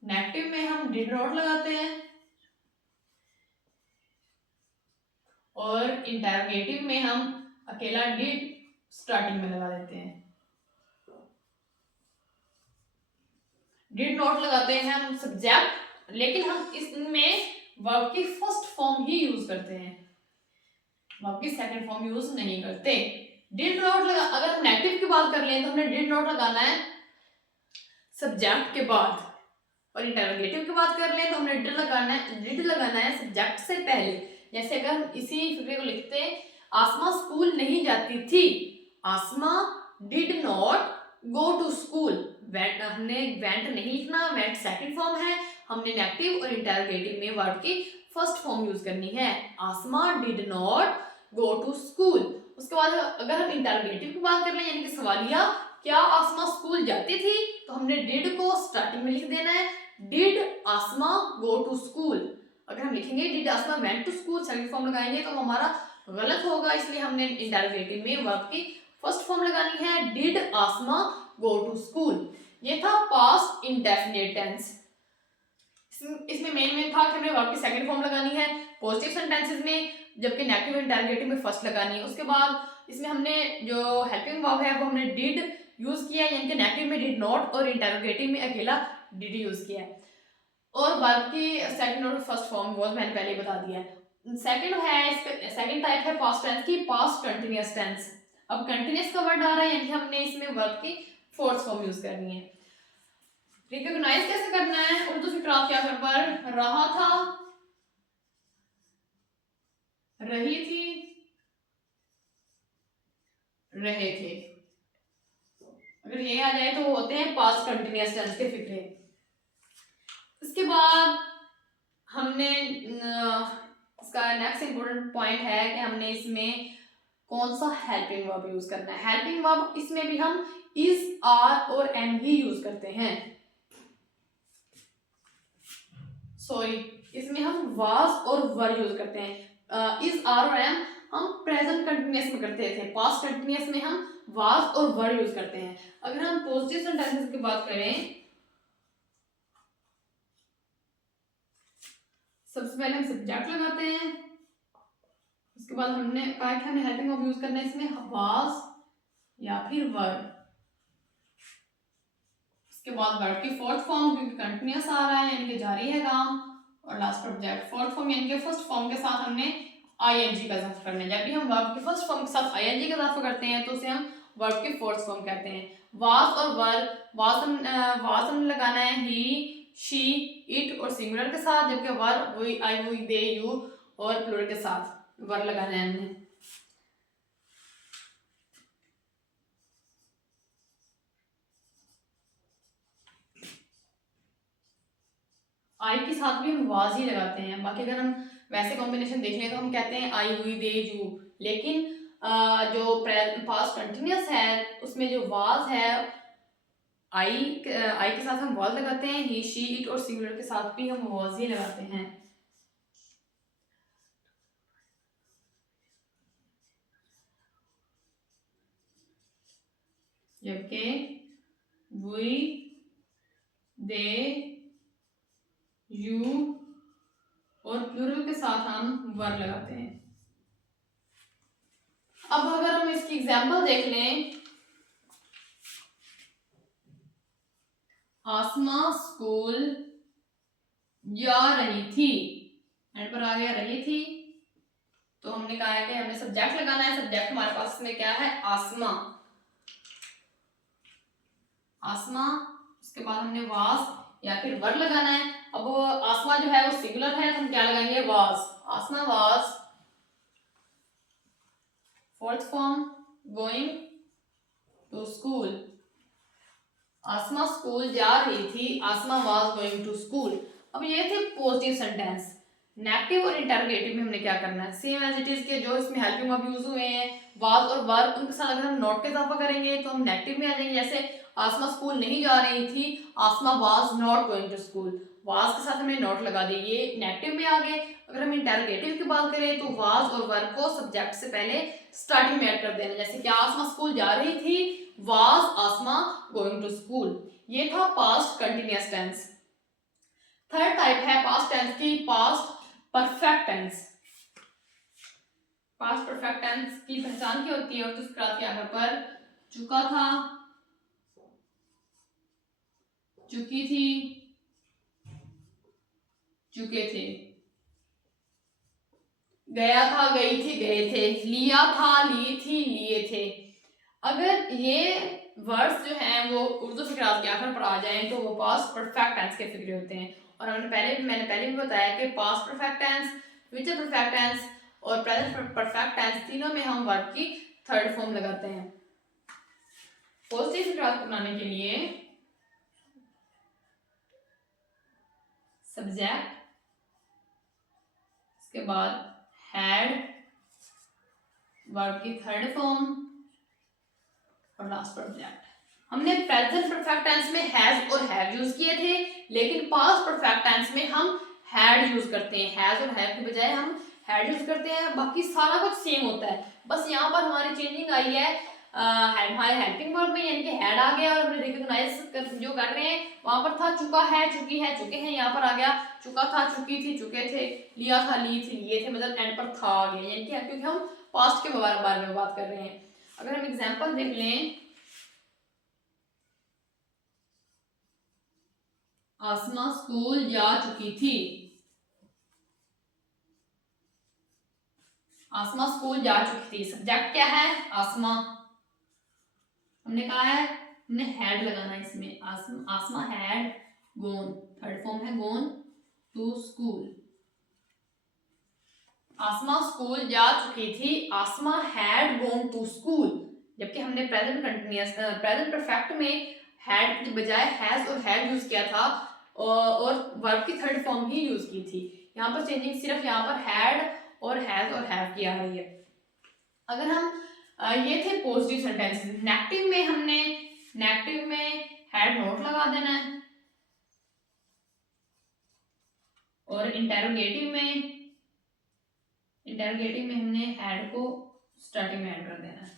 नेगेटिव में हम डिड नॉट लगाते हैं और इंटरोगेटिव में हम अकेला डिड स्टार्टिंग में लगा देते हैं। डिड नॉट लगाते हैं हम सब्जेक्ट, लेकिन हम इसमें वर्ब की फर्स्ट फॉर्म ही यूज करते हैं, वर्ब की सेकंड फॉर्म यूज नहीं करते। डिड नॉट लगा, अगर हम नेगेटिव की बात कर लें तो हमने डिड नॉट लगाना है सब्जेक्ट के बाद, और इंटरोगेटिव की बात कर लें तो हमने डिड लगाना है सब्जेक्ट से पहले। जैसे अगर हम इसी फिक्रे को लिखते हैं, आसमा स्कूल नहीं जाती थी, Asma did not go to school. Went, हमने वेंट नहीं लिखना, वेंट सेकंड फॉर्म है, हमने नेगेटिव और इंटरोगेटिव में वर्ड की फर्स्ट फॉर्म यूज करनी है। Asma did not go to school. उसके बाद अगर हम इंटरोगेटिव की बात कर लें, यानी कि सवालिया, क्या आसमा स्कूल जाती थी, तो हमने डिड को स्टार्टिंग में लिख देना है, did Asma go to school. अगर हम लिखेंगे did Asma went to school, second form लगाएंगे तो हमारा गलत होगा, इसलिए हमने इंटरोगेटिव में वर्ब की फर्स्ट फॉर्म लगानी है, did Asma go to school. ये था पास्ट इंडेफिनिट टेंस। इसमें मेन था कि हमें वर्ब की सेकंड फॉर्म लगानी है पॉजिटिव सेंटेंसेस में, जबकि नेगेटिव इंटरोगेटिव में फर्स्ट लगानी है। उसके बाद इसमें हमने जो हेल्पिंग वर्ब है वो हमने डिड यूज किया है, यानी कि नेगेटिव में डिड नॉट और इंटरोगेटिव में अकेला डिड यूज किया है। और वर्ब की सेकंड और फर्स्ट फॉर्म वो मैंने पहले ही बता दिया है। सेकंड टाइप है पास्ट टेंस की, पास्ट कंटिन्यूअस टेंस। अब कंटिन्यूअस का वर्ड आ रहा है, यानी कि हमने इसमें वर्ब की फोर्थ फॉर्म यूज करनी है। रिकॉग्नाइज कैसे करना है? उर्दू फिक्रात क्या कर पर रहा था, रही थी, रहे थे। अगर ये आ जाए तो होते हैं पास्ट कंटिन्यूअस टेंस के फिक्रे। इसके बाद हमने इसका नेक्स्ट इंपॉर्टेंट पॉइंट है कि हमने इसमें कौन सा हेल्पिंग वर्ब यूज करना है। हेल्पिंग वर्ब इसमें भी हम इज, आर और एम ही यूज करते हैं। सॉरी, इसमें हम वाज और वर यूज करते हैं। इज, आर और एम हम प्रेजेंट कंटिन्यूअस में करते थे, पास्ट कंटिन्यूअस में हम वाज और वर यूज करते हैं। अगर हम पॉजिटिव सेंटेंसेस की बात करें, सबसे पहले हम सब्जेक्ट लगाते हैं, उसके बाद हमने कहा कि हमें हेल्पिंग वर्ब यूज करना है इसमें वाज या फिर वर। उसके बाद वर्ब की फोर्थ फॉर्म, क्योंकि कंटिन्यूअस आ रहा है यानी कि जारी है काम, और लास्ट पर ऑब्जेक्ट। फोर्थ फॉर्म यानी कि फर्स्ट फॉर्म के साथ हमने आईएनजी का इजाफा करना है। जब भी हम वर्ब के फर्स्ट फॉर्म के साथ आईएनजी का इजाफा करते हैं तो उसे हम वर्ब की फोर्थ फॉर्म कहते हैं। वाज और वर, वाज हमने लगाना है ही, शी, इट और सिंगुलर के साथ, जबकि were we, I, we, they, you और प्लूरल के साथ वर लगाना है हमने। आई के साथ भी हम वाज ही लगाते हैं। बाकी अगर हम वैसे कॉम्बिनेशन देख लें तो हम कहते हैं आई, हुई, दे, यू। लेकिन जो पास्ट कंटिन्यूअस है उसमें जो वाज है, आई के साथ हम वाज लगाते हैं, ही, शी, इट और सिंगुलर के साथ भी हम वाज ही लगाते हैं। जबकि वी, दे, यू और प्लूरल के साथ हम वर लगाते हैं। अब अगर हम इसकी एग्जांपल देख लें, आसमा स्कूल जा रही थी, एंड पर आ गया रही थी, तो हमने कहा है कि हमें सब्जेक्ट लगाना है। सब्जेक्ट हमारे पास में क्या है? आसमा। आसमा, उसके बाद हमने वाज या फिर वर लगाना है। अब आसमा जो है वो सिंगुलर है तो हम क्या लगाएंगे, was. Asma was fourth form going to school. Asma school जा रही थी, Asma was going to school. अब ये थे पॉजिटिव सेंटेंस। नेगेटिव और इंटरोगेटिव में हमने क्या करना है, सेम एज इट इज के जो इसमें हेल्पिंग वर्ब यूज हुए हैं वाज और वर, उनके साथ अगर हम नॉट का इजाफा करेंगे तो हम नेगेटिव में आ जाएंगे। जैसे आसमा स्कूल नहीं जा रही थी, Asma was not going to school, was के साथ हमने नॉट लगा दी, ये नेगेटिव में आ गए। अगर हम इंटरोगेटिव की बात करें तो वाज और वर को सब्जेक्ट से पहले स्टार्टिंग में ऐड कर देना। जैसे कि आसमा स्कूल जा रही थी, was Asma going to school. ये था past continuous tense. Third type है पास्ट टेंस की, past perfect tense. Past perfect tense की पहचान क्या होती है, और उसके आगे पर चुका था, चुकी थी, चुके थे, गया था, गई थी, गए थे, लिया था, ली थी, लिए थे। अगर ये वर्ड्स जो हैं वो उर्दू फिक्रात के आखिर पर आ जाएं तो वो पास्ट परफेक्ट टेंस के फिक्रे होते हैं। और मैंने पहले भी बताया कि past perfect tense, future perfect tense और प्रेजेंट परफेक्ट टेंस, तीनों में हम वर्ब की थर्ड फॉर्म लगाते हैं। पॉजिटिव फिक्रात बनाने के लिए सब्जेक्ट, इसके बाद हैड, वर्ब की थर्ड फॉर्म और लास्ट पर ऑब्जेक्ट। हमने प्रेजेंट परफेक्ट टेंस में हैज और हैव यूज किए थे, लेकिन पास्ट परफेक्ट टेंस में हम हैड यूज करते हैं। हैज और हैव के बजाय हम हैड यूज करते हैं। बाकी सारा कुछ सेम होता है, बस यहाँ पर हमारी चेंजिंग आई है हमारे हेल्पिंग वर्ब में, यानी कि हैड आ गया और हमने रिकॉग्नाइज जो कर रहे हैं वहां पर था चुका है, चुकी है, चुके हैं, यहाँ पर आ गया चुका था, चुकी थी, चुके थे, लिया था, ली थी, लिए थे, मतलब एंड पर था आ गया, यानी कि क्योंकि हम पास्ट के बारे में बात कर रहे हैं। अगर हम एग्जाम्पल देख लें, आसमा स्कूल जा चुकी थी, आसमा स्कूल जा चुकी थी, सब्जेक्ट क्या है, आसमा। हमने कहा है हमने हैड लगाना है इसमें, आसमा हैड गोन, थर्ड फॉर्म है गोन टू स्कूल। आसमा स्कूल जा चुकी थी, Asma had gone to school. जबकि हमने प्रेजेंट कंटिन्यूअस प्रेजेंट परफेक्ट में हैड की बजाय हैज और हैड यूज किया था और वर्ब की थर्ड फॉर्म ही यूज की थी। यहाँ पर चेंजिंग सिर्फ यहाँ पर हैड और हैज और हैव की आ रही है। अगर हम ये थे पॉजिटिव सेंटेंसेस। नेगेटिव में हैड नॉट लगा देना है और इंटेरोगेटिव में हमने हैड को स्टार्टिंग में ऐड कर देना है।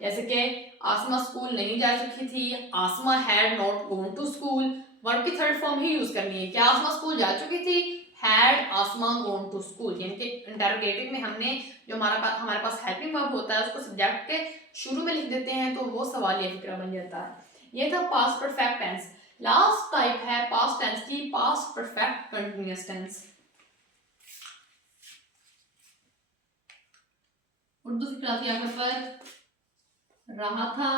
जैसे कि आसमा स्कूल नहीं जा चुकी थी, Asma had not gone to school, verb की थर्ड फॉर्म ही यूज करनी है। क्या आसमा स्कूल जा चुकी थी, had Asma gone to school, यानी कि इंटरोगेटिव में हमने जो हमारे पास हेल्पिंग वर्ब होता है उसको सब्जेक्ट के शुरू में लिख देते हैं तो वो सवालिया फिक्रा बन जाता है। ये था past perfect tense. Last type है पास्ट टेंस की, past perfect continuous tense. Urdu फिक्रा की आखिर पर रहा था,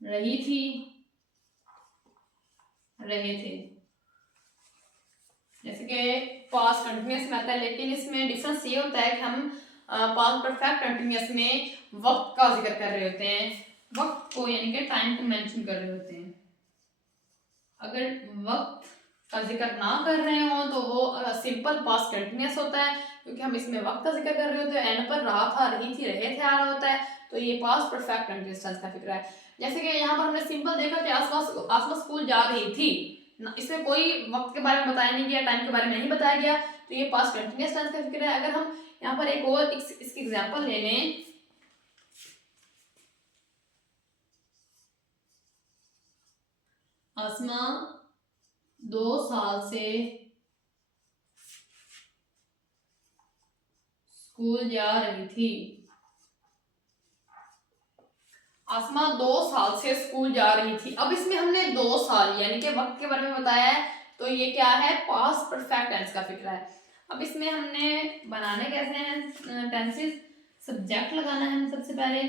रही थी, रहे थे। जैसे कि पास्ट कंटिन्यूअस में आता है, लेकिन इसमें डिफरेंस ये होता है कि हम पास्ट परफेक्ट कंटिन्यूअस में वक्त का जिक्र कर रहे होते हैं, वक्त को यानी कि टाइम को मेंशन कर रहे होते हैं। अगर वक्त का जिक्र ना कर रहे हो तो वो सिंपल पास्ट कंटिन्यूअस होता है, क्योंकि हम इसमें वक्त का जिक्र कर रहे होते हैं। एंड पर रहा था, रही थी, रहे थे आ रहा होता है, तो ये पास्ट परफेक्ट कंटिन्यूअस टेंस का फिक्र है। जैसे कि यहाँ पर हमने सिंपल देखा कि आसपास स्कूल जा रही थी, इसमें कोई वक्त के बारे में बताया नहीं गया, टाइम के बारे में नहीं बताया गया, तो ये पास्ट कंटिन्यूअस टेंस का फिक्र है। अगर हम यहाँ पर एक और इसकी एग्जांपल ले लें, आसमा 2 साल से स्कूल जा रही थी, आसमा 2 साल से स्कूल जा रही थी। अब इसमें हमने 2 साल यानी कि वक्त के बारे में बताया है, तो ये क्या है, पास्ट परफेक्ट टेंस का फिक्र है। अब इसमें हमने बनाने कैसे हैं टेंसेस, सब्जेक्ट लगाना है सबसे पहले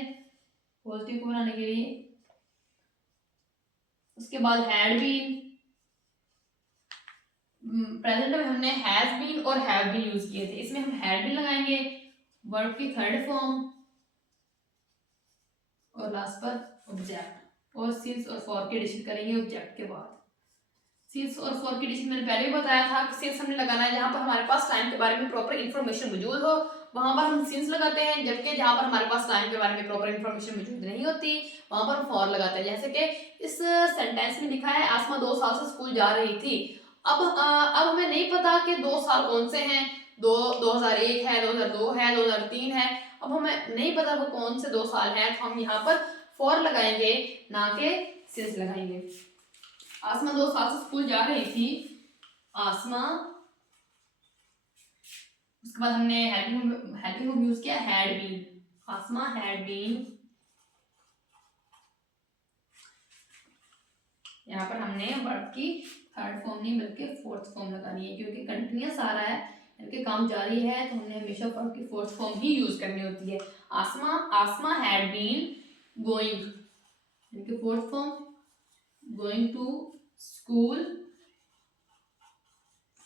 पॉजिटिव को बनाने के लिए। उसके बाद हैड बीन, प्रेजेंट में हमने हैज बीन और हैव बीन यूज किए थे, इसमें हम हैड बीन लगाएंगे वर्ब की थर्ड फॉर्म और लास्ट पर ऑब्जेक्ट, और सिंस और फॉर की एडिशन करेंगे ऑब्जेक्ट के बाद। सिंस और फॉर की एडिशन मैंने पहले भी बताया था कि सिंस हमने लगाना है जहां पर हमारे पास टाइम के बारे में प्रॉपर इन्फॉर्मेशन मौजूद हो, वहां पर हम सिंस लगाते हैं, जबकि जहां पर हमारे पास टाइम के बारे में प्रॉपर इन्फॉर्मेशन मौजूद नहीं होती वहां पर हम फॉर लगाते हैं। जैसे कि इस सेंटेंस में लिखा है आसमा 2 साल से स्कूल जा रही थी। अब हमें नहीं पता कि 2 साल कौन से हैं, 2001 है, 2002 है, 2003 है। अब हमें नहीं पता वो कौन से 2 साल हैं, तो हम यहाँ पर फॉर लगाएंगे ना कि सिंस लगाएंगे। आसमा 2 साल से स्कूल जा रही थी, आसमा, उसके बाद हमने हेल्पिंग को यूज किया had been, Asma had been. यहाँ पर हमने वर्ब की थर्ड फॉर्म नहीं बल्कि फोर्थ फॉर्म लगानी है, क्योंकि कंटिन्यूअस आ रहा है, इनके काम जारी है, तो हमने हमेशा वर्ब की फोर्थ फॉर्म ही यूज करनी होती है। आसमा हैड बीन गोइंग, इनकी fourth form going to school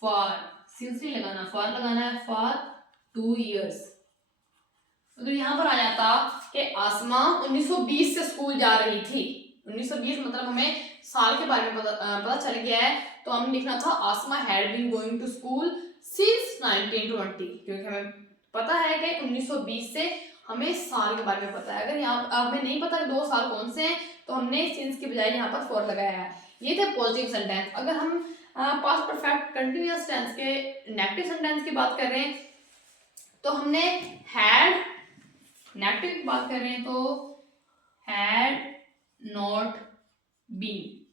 for, since नहीं लगाना, फॉर लगाना है, फॉर 2 years। अगर यहाँ पर आ जाता कि आसमा 1920 से स्कूल जा रही थी, 1920 मतलब हमें साल के बारे में पता चल गया है, तो हमने लिखना था Asma had been going to school since 1920, क्योंकि हमें पता है कि 1920 से हमें साल के बारे में पता है। अगर यहाँ हमें नहीं पता कि 2 साल कौन से हैं, तो हमने सिंस की बजाय यहाँ पर फॉर लगाया है। ये थे पॉजिटिव सेंटेंस। अगर हम पास्ट परफेक्ट कंटिन्यूअस टेंस के नेगेटिव सेंटेंस की बात कर रहे हैं, तो हमने हैड, नेगेटिव की बात कर रहे हैं तो had not been,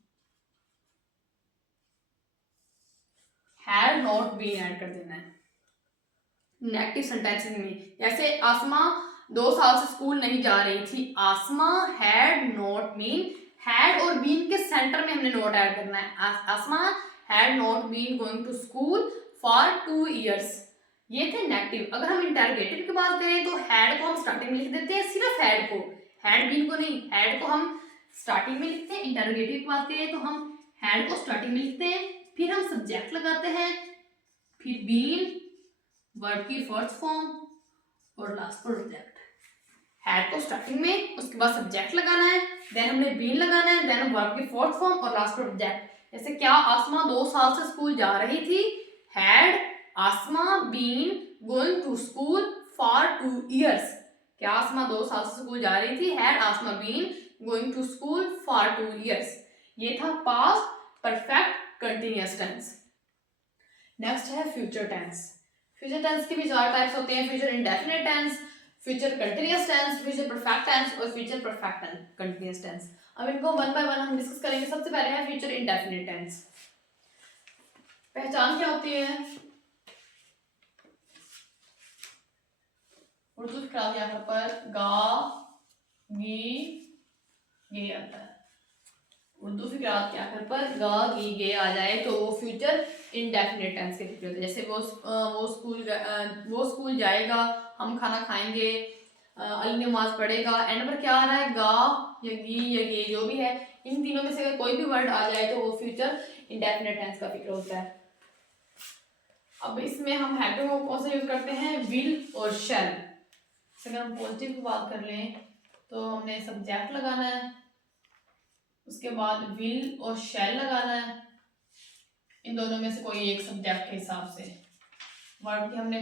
had not been add कर देना है नेगेटिव सेंटेंसेस में। जैसे आसमा 2 साल से स्कूल नहीं जा रही थी, Asma had not been, had और बीन के सेंटर में हमने नॉट ऐड करना है। Asma had not been going to school for 2 years, ये थे नेगेटिव। अगर हम इंटरोगेटिव की बात करें तो हैड को हम स्टार्टिंग में लिख देते हैं, सिर्फ हैड को, हैड बीन को नहीं, हैड को हम स्टार्टिंग में लिखते हैं। इंटरोगेटिव की बात करें तो हम हैड को स्टार्टिंग में लिखते हैं, फिर हम सब्जेक्ट लगाते हैं, फिर बीन वर्ब की फर्स्ट फॉर्म और लास्ट पर ऑब्जेक्ट। हैड को स्टार्टिंग में, उसके बाद सब्जेक्ट लगाना है, देन हमने बीन लगाना है, देन वर्ब की फोर्थ फॉर्म और लास्ट पर ऑब्जेक्ट। जैसे क्या आसमा 2 साल से स्कूल जा रही थी, had Asma been going to school for 2 years। क्या आसमा 2 साल से स्कूल जा रही थी, had Asma been going to school for 2 years। ये था past perfect continuous tense. Next है फ्यूचर टेंस। फ्यूचर टेंस के भी 4 टाइप्स होते हैं, future indefinite tense, future continuous tense, future perfect tense और फ्यूचर परफेक्ट कंटिन्यूअस टेंस। अब इनको वन बाय वन हम डिस्कस करेंगे। सबसे पहले है फ्यूचर इंडेफिनिट टेंस। पहचान क्या होती है? उर्दू की क्लास यहाँ पर गा गी गे आता है। उर्दू की क्लास के आखिर पर गा गी गे आ जाए तो वो फ्यूचर इंडेफिनिट टेंस के फ्यूचर होते हैं। जैसे वो स्कूल जाएगा, हम खाना खाएंगे, अली नमाज पढ़ेगा, एंड पर क्या आ रहा है, गा या गी या गे जो भी है, इन तीनों में से अगर कोई भी वर्ड आ जाए तो वो फ्यूचर इंडेफिनिट टेंस का फिक्र होता है। अब इसमें हम हेल्पिंग वर्ब कौन सा यूज करते हैं, विल और शैल। अगर हम पॉजिटिव की बात कर लें तो हमने सब्जेक्ट लगाना है, उसके बाद विल और शैल लगाना है, इन दोनों में से कोई एक सब्जेक्ट के हिसाब से। वर्ब की हमने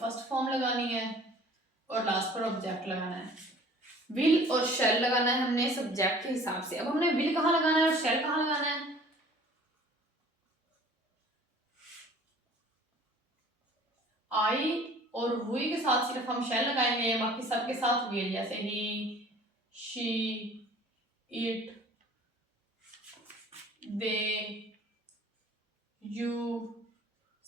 फर्स्ट फॉर्म लगानी है और लास्ट पर ऑब्जेक्ट लगाना है। विल और शैल लगाना है हमने सब्जेक्ट के हिसाब से। अब हमने विल कहाँ लगाना है और शैल कहाँ लगाना है? आई और हुई के साथ सिर्फ हम शैल लगाएंगे, बाकी सबके साथ विल, जैसे he, she, it, they, you,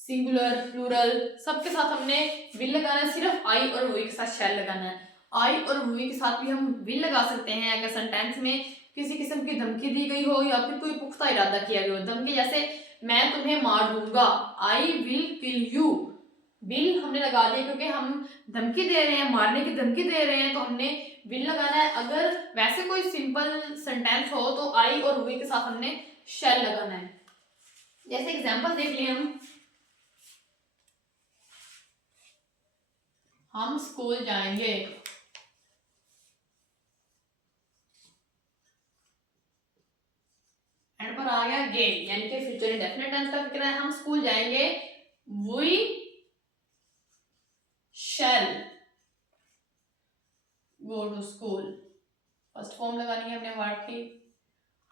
singular, plural, सबके साथ हमने विल लगाना है। सिर्फ आई और हुई के साथ शैल लगाना है। आई और हुई के साथ भी हम विल लगा सकते हैं अगर सेंटेंस में किसी किस्म की धमकी दी गई हो या फिर कोई पुख्ता इरादा किया गया हो। धमकी जैसे मैं तुम्हें मार दूंगा, I will kill you, will हमने लगा दिया क्योंकि हम धमकी दे रहे हैं, मारने की धमकी दे रहे हैं, तो हमने विल लगाना है। अगर वैसे कोई सिंपल सेंटेंस हो तो आई और वी के साथ हमने शैल लगाना है। जैसे एग्जांपल देख लिए हम स्कूल जाएंगे, एंड पर आ गया गे, यानी कि फ्यूचर इंडेफिनिट टेंस का फिक्र है। हम स्कूल जाएंगे, we shall go to school. First form लगानी है हमने वर्ड की।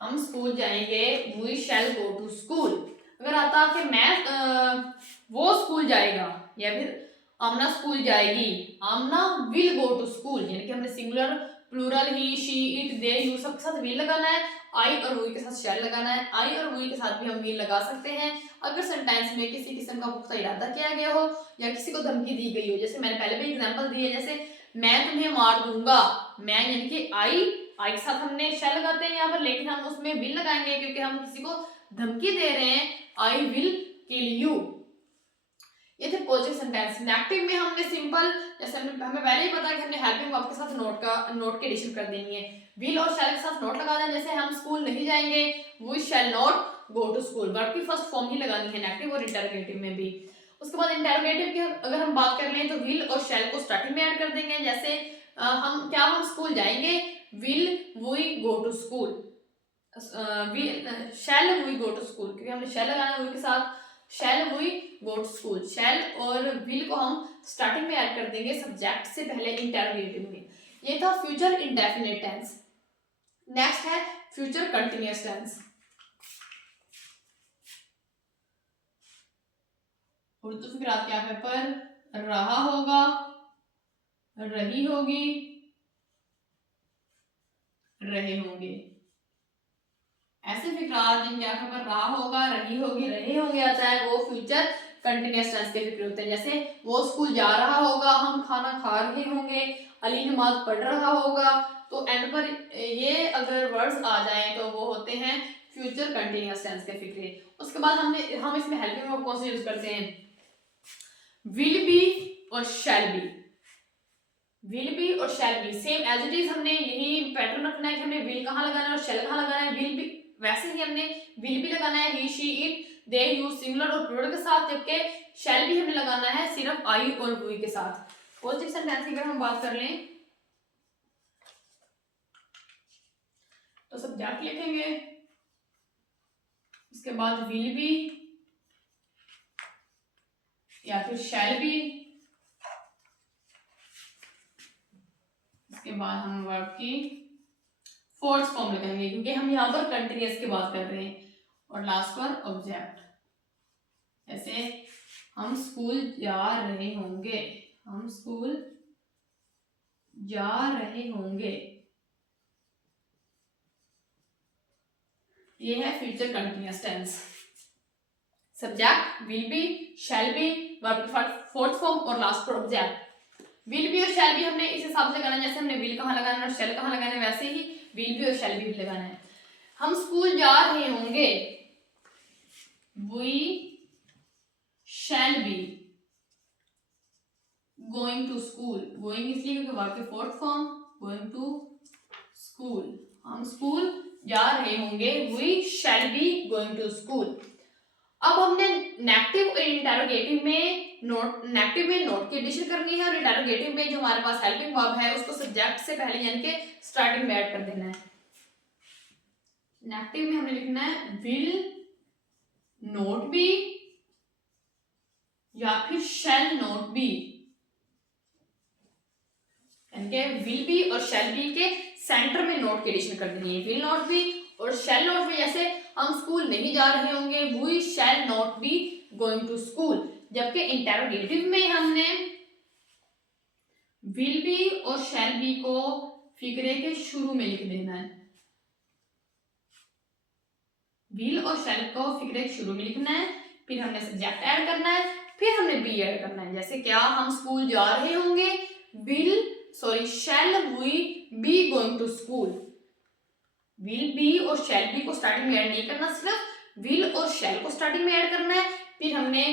हम स्कूल जाएंगे, we shall go to school. अगर आता कि मैं वो स्कूल जाएगा, या फिर आमना स्कूल जाएगी, Amna will go to school, यानी कि हमने singular, plural, he, she, it, they, you सब के साथ विल लगाना है। आई और वी के साथ शैल लगाना है। आई और वी के साथ भी हम विल लगा सकते हैं अगर सेंटेंस में किसी किस्म का पुख्ता इरादा किया गया हो या किसी को धमकी दी गई हो। जैसे मैंने पहले भी एग्जांपल दी है, जैसे मैं तुम्हें मार दूंगा, मैं यानी कि आई के साथ हमने शैल लगाते हैं यहाँ पर, लेकिन हम उसमें विल लगाएंगे क्योंकि हम किसी को धमकी दे रहे हैं, आई विल किल यू। ये थे पॉजिटिव सेंटेंस। नेगेटिव में हमने सिंपल, जैसे हमें पहले ही पता है कि हमने हेल्पिंग वर्ब के साथ नोट की एडिशन कर देनी है। विल और शैल के साथ नोट लगा दें, जैसे हम स्कूल नहीं जाएंगे, we shall not go to school. Verb की फर्स्ट फॉर्म ही लगानी है नेगेटिव और इंटरोगेटिव में भी। उसके बाद इंटरोगेटिव की अगर हम बात कर लें तो विल और शैल को स्टार्टिंग में ऐड कर देंगे। जैसे हम स्कूल जाएंगे, will we go to school, shall we go to school, क्योंकि हमने शैल लगाना है वी के साथ, shall we go to school. Shall और विल को हम स्टार्टिंग में ऐड कर देंगे सब्जेक्ट से पहले इंटरोगेटिव में। ये था फ्यूचर इंडेफिनिट टेंस। नेक्स्ट है फ्यूचर कंटिन्यूअस टेंस। उर्दू फिक्रात क्या है पर रहा होगा, रही होगी, रहे होंगे। ऐसे फिक्रात जिनके आखिर पर रहा होगा, रही होगी, रहे होंगे आता है, वो फ्यूचर कंटिन्यूअस टेंस के फिक्र होते हैं। जैसे वो स्कूल जा रहा होगा, हम खाना खा रहे होंगे, अली नमाज पढ़ रहा होगा। तो एंड पर ये अगर वर्ड्स आ जाएं तो वो होते हैं फ्यूचर कंटिन्यूअस टेंस के फिक्रे। उसके बाद हम इसमें हेल्पिंग वर्ब कौन से यूज करते हैं, विल बी और शैल बी। विल बी और shall be same as it is, हमने यही पैटर्न रखना है कि हमने विल कहाँ लगाना है और शैल कहाँ लगाना है। विल बी वैसे ही हमने विल भी लगाना है he, she, it, they, you singular और प्लूरल के साथ, जबकि शैल भी हमें लगाना है सिर्फ आई और वी के साथ। पॉजिटिव सेंटेंस की अगर हम बात कर लें तो सब्जेक्ट लिखेंगे, इसके बाद विल बी या फिर शैल बी, इसके बाद हम वर्ब की फोर्थ फॉर्म लगाएंगे क्योंकि हम यहाँ पर कंटिन्यूअस की बात कर रहे हैं, और लास्ट पर ऑब्जेक्ट। जैसे हम स्कूल जा रहे होंगे, हम स्कूल जा रहे होंगे, ये है future continuous tense. Subject will be, shall be, verb की फोर्थ फॉर्म और लास्ट पर ऑब्जेक्ट। विल बी और शैल बी हमने इस हिसाब से लगाना है, जैसे हमने विल कहाँ लगाना है और शैल कहाँ लगाना है, वैसे ही विल बी और शैल बी लगाना है। हम स्कूल जा रहे होंगे, we shall be going to school. Going इसलिए क्योंकि वर्ब की fourth form, going to school. हम स्कूल जा रहे होंगे, we shall be going to school. अब हमने नेगेटिव और इंटरोगेटिव में नोट की एडिशन करनी है, और इंटरोगेटिव में जो हमारे पास हेल्पिंग वर्ब है उसको सब्जेक्ट से पहले यानी कि स्टार्टिंग में ऐड कर देना है। नेगेटिव में हमने लिखना है विल नोट बी या फिर शैल नोट बी, यानी कि विल बी और शैल बी के सेंटर में नोट की एडिशन कर देनी है। विल नॉट बी और शैल नॉट बी, जैसे हम स्कूल नहीं जा रहे होंगे, we shall not be going to school. जबकि इंटरोगेटिव में हमने विल बी और शैल बी को फिक्रे के शुरू में लिख देना है। विल और शैल को फिक्रे के शुरू में लिखना है, फिर हमने सब्जेक्ट ऐड करना है, फिर हमने बी ऐड करना है। जैसे क्या, हम स्कूल जा रहे होंगे, shall we be going to school. Will be और शैल बी को स्टार्टिंग में ऐड नहीं करना, सिर्फ विल और शैल को स्टार्टिंग में ऐड करना है। फिर हमने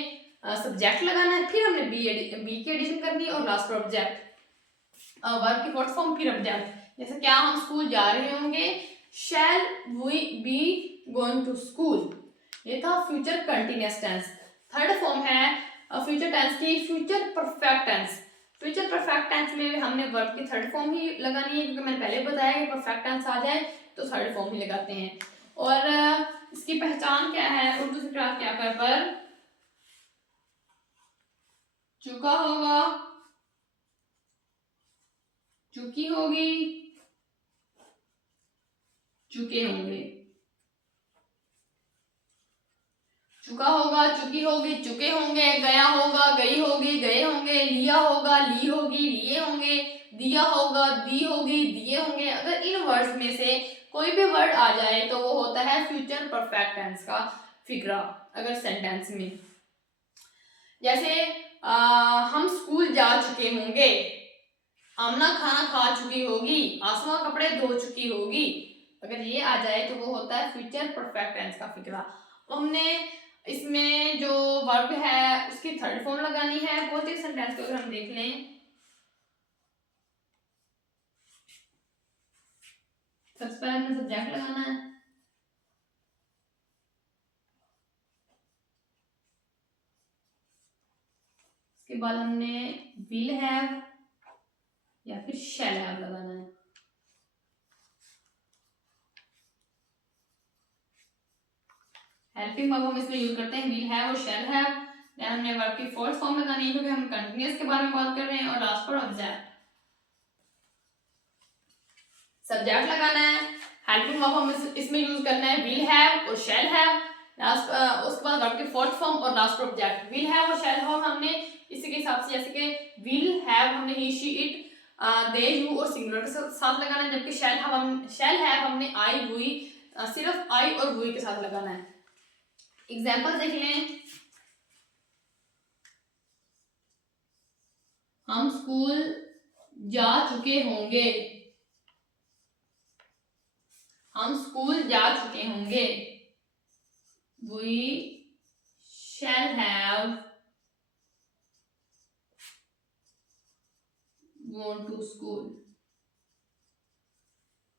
सब्जेक्ट लगाना है, फिर हमने बी की एडिशन करनी है और लास्ट पर ऑब्जेक्ट, वर्ब की फोर्थ फॉर्म फिर ऑब्जेक्ट। जैसे क्या हम स्कूल जा रहे होंगे, shall we be going to school, ये था future continuous tense. Third form है फ्यूचर टेंस की future perfect tense. Future perfect tense में हमने वर्ब की थर्ड फॉर्म ही लगानी है, क्योंकि मैंने पहले बताया कि परफेक्ट टेंस आ जाए तो थर्ड फॉर्म ही लगाते हैं। और इसकी पहचान क्या है, उर्दू से क्लास क्या पर चुका होगा, चुकी होगी, चुके होंगे। चुका होगा, चुकी होगी, चुके होंगे, गया होगा, गई होगी, गए होंगे, लिया होगा, ली होगी, लिए होंगे, दिया होगा, दी होगी, दिए होंगे। अगर इन वर्ड्स में से कोई भी वर्ड आ जाए तो वो होता है फ्यूचर परफेक्ट टेंस का फिक्रा। अगर सेंटेंस में जैसे हम स्कूल जा चुके होंगे, आमना खाना खा चुकी होगी, आसमा कपड़े धो चुकी होगी, अगर ये आ जाए तो वो होता है फ्यूचर परफेक्ट टेंस का फिक्रा। तो हमने इसमें जो वर्ब है उसकी थर्ड फॉर्म लगानी है। पॉजिटिव सेंटेंस को अगर हम देख लें, सबसे पहले हमने सब्जेक्ट लगाना है, उसके बाद हमने विल हैव या फिर शैल हैव लगाना है। हेल्पिंग वर्ब हम इसमें यूज करते हैं विल हैव और शैल हैव। देन हमने वर्ब की फोर्थ फॉर्म लगानी है, क्योंकि हम कंटिन्यूअस के बारे में बात कर रहे हैं। और लास्ट पर ऑब्जेक्ट, सब्जेक्ट लगाना है, हेल्पिंग वर्ब हम इसमें यूज करना है विल हैव और शैल हैव। लास्ट उसके बाद वर्ब की फोर्थ फॉर्म और लास्ट पर ऑब्जेक्ट। विल हैव और शैल हैव हमने इसी के हिसाब से, जैसे कि विल हैव हमने ही शी इट दे यू और सिंगुलर के साथ लगाना है, जबकि शैल हैव हमने आई वी सिर्फ आई और वी के साथ लगाना है। एग्जाम्पल देख लें, हम स्कूल जा चुके होंगे, हम स्कूल जा चुके होंगे, we shall have gone to school।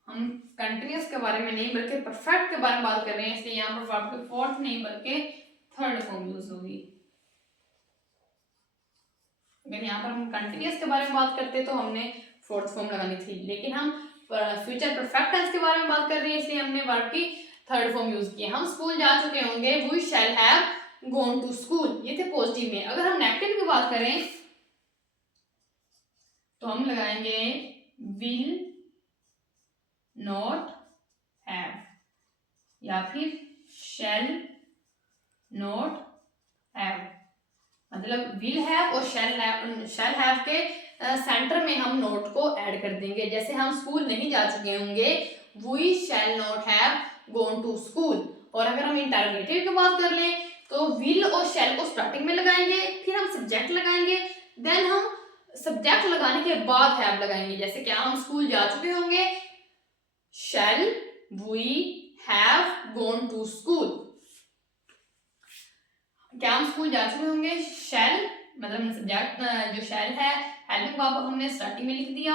हम कंटिन्यूअस के बारे में नहीं बल्कि परफेक्ट के बारे में बात कर रहे हैं, इसलिए यहाँ पर वर्ब की फोर्थ नहीं बल्कि थर्ड फॉर्म यूज होगी। अगर यहाँ पर हम कंटिन्यूअस के बारे में बात करते तो हमने फोर्थ फॉर्म लगानी थी, लेकिन हम फ्यूचर परफेक्ट टेंस के बारे में बात कर रहे हैं, इसलिए हमने वर्ब की थर्ड फॉर्म यूज किया। हम स्कूल जा चुके होंगे, we shall have gone to school, ये थे पॉजिटिव में। अगर हम नेगेटिव की बात करें तो हम लगाएंगे विल नॉट हैव या फिर शैल नॉट हैव। मतलब विल हैव और शैल हैव के सेंटर में हम नोट को ऐड कर देंगे। जैसे हम स्कूल नहीं जा चुके होंगे, we shall not have gone to school. और अगर हम इंटरोगेटिव की बात कर लें तो विल और शैल को स्टार्टिंग में लगाएंगे, फिर हम सब्जेक्ट लगाएंगे, देन हम सब्जेक्ट लगाने के बाद हैव लगाएंगे। जैसे क्या हम स्कूल जा चुके होंगे, shall we have gone to school. क्या हम स्कूल जा चुके होंगे, शैल मतलब सब्जेक्ट जो शैल है हेल्पिंग वर्ब हमने स्टार्टिंग में लिख दिया,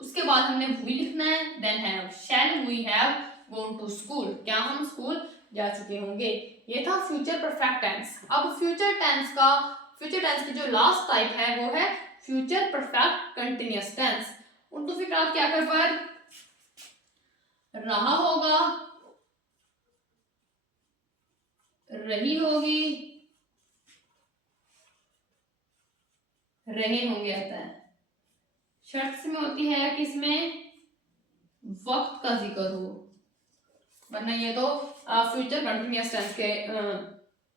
उसके बाद हमने वी लिखना है, then have, shall we have gone to school, क्या हम स्कूल जा चुके होंगे। ये था फ्यूचर परफेक्ट टेंस। अब फ्यूचर टेंस की जो लास्ट टाइप है वो है फ्यूचर परफेक्ट कंटिन्यूअस टेंस। उनको फिर आप क्या कर पर रहा होगा, रही होगी, रहे होंगे आता है। शर्त में होती है कि इसमें वक्त का जिक्र हो, वरना ये तो फ्यूचर कंटिन्यूअस टेंस के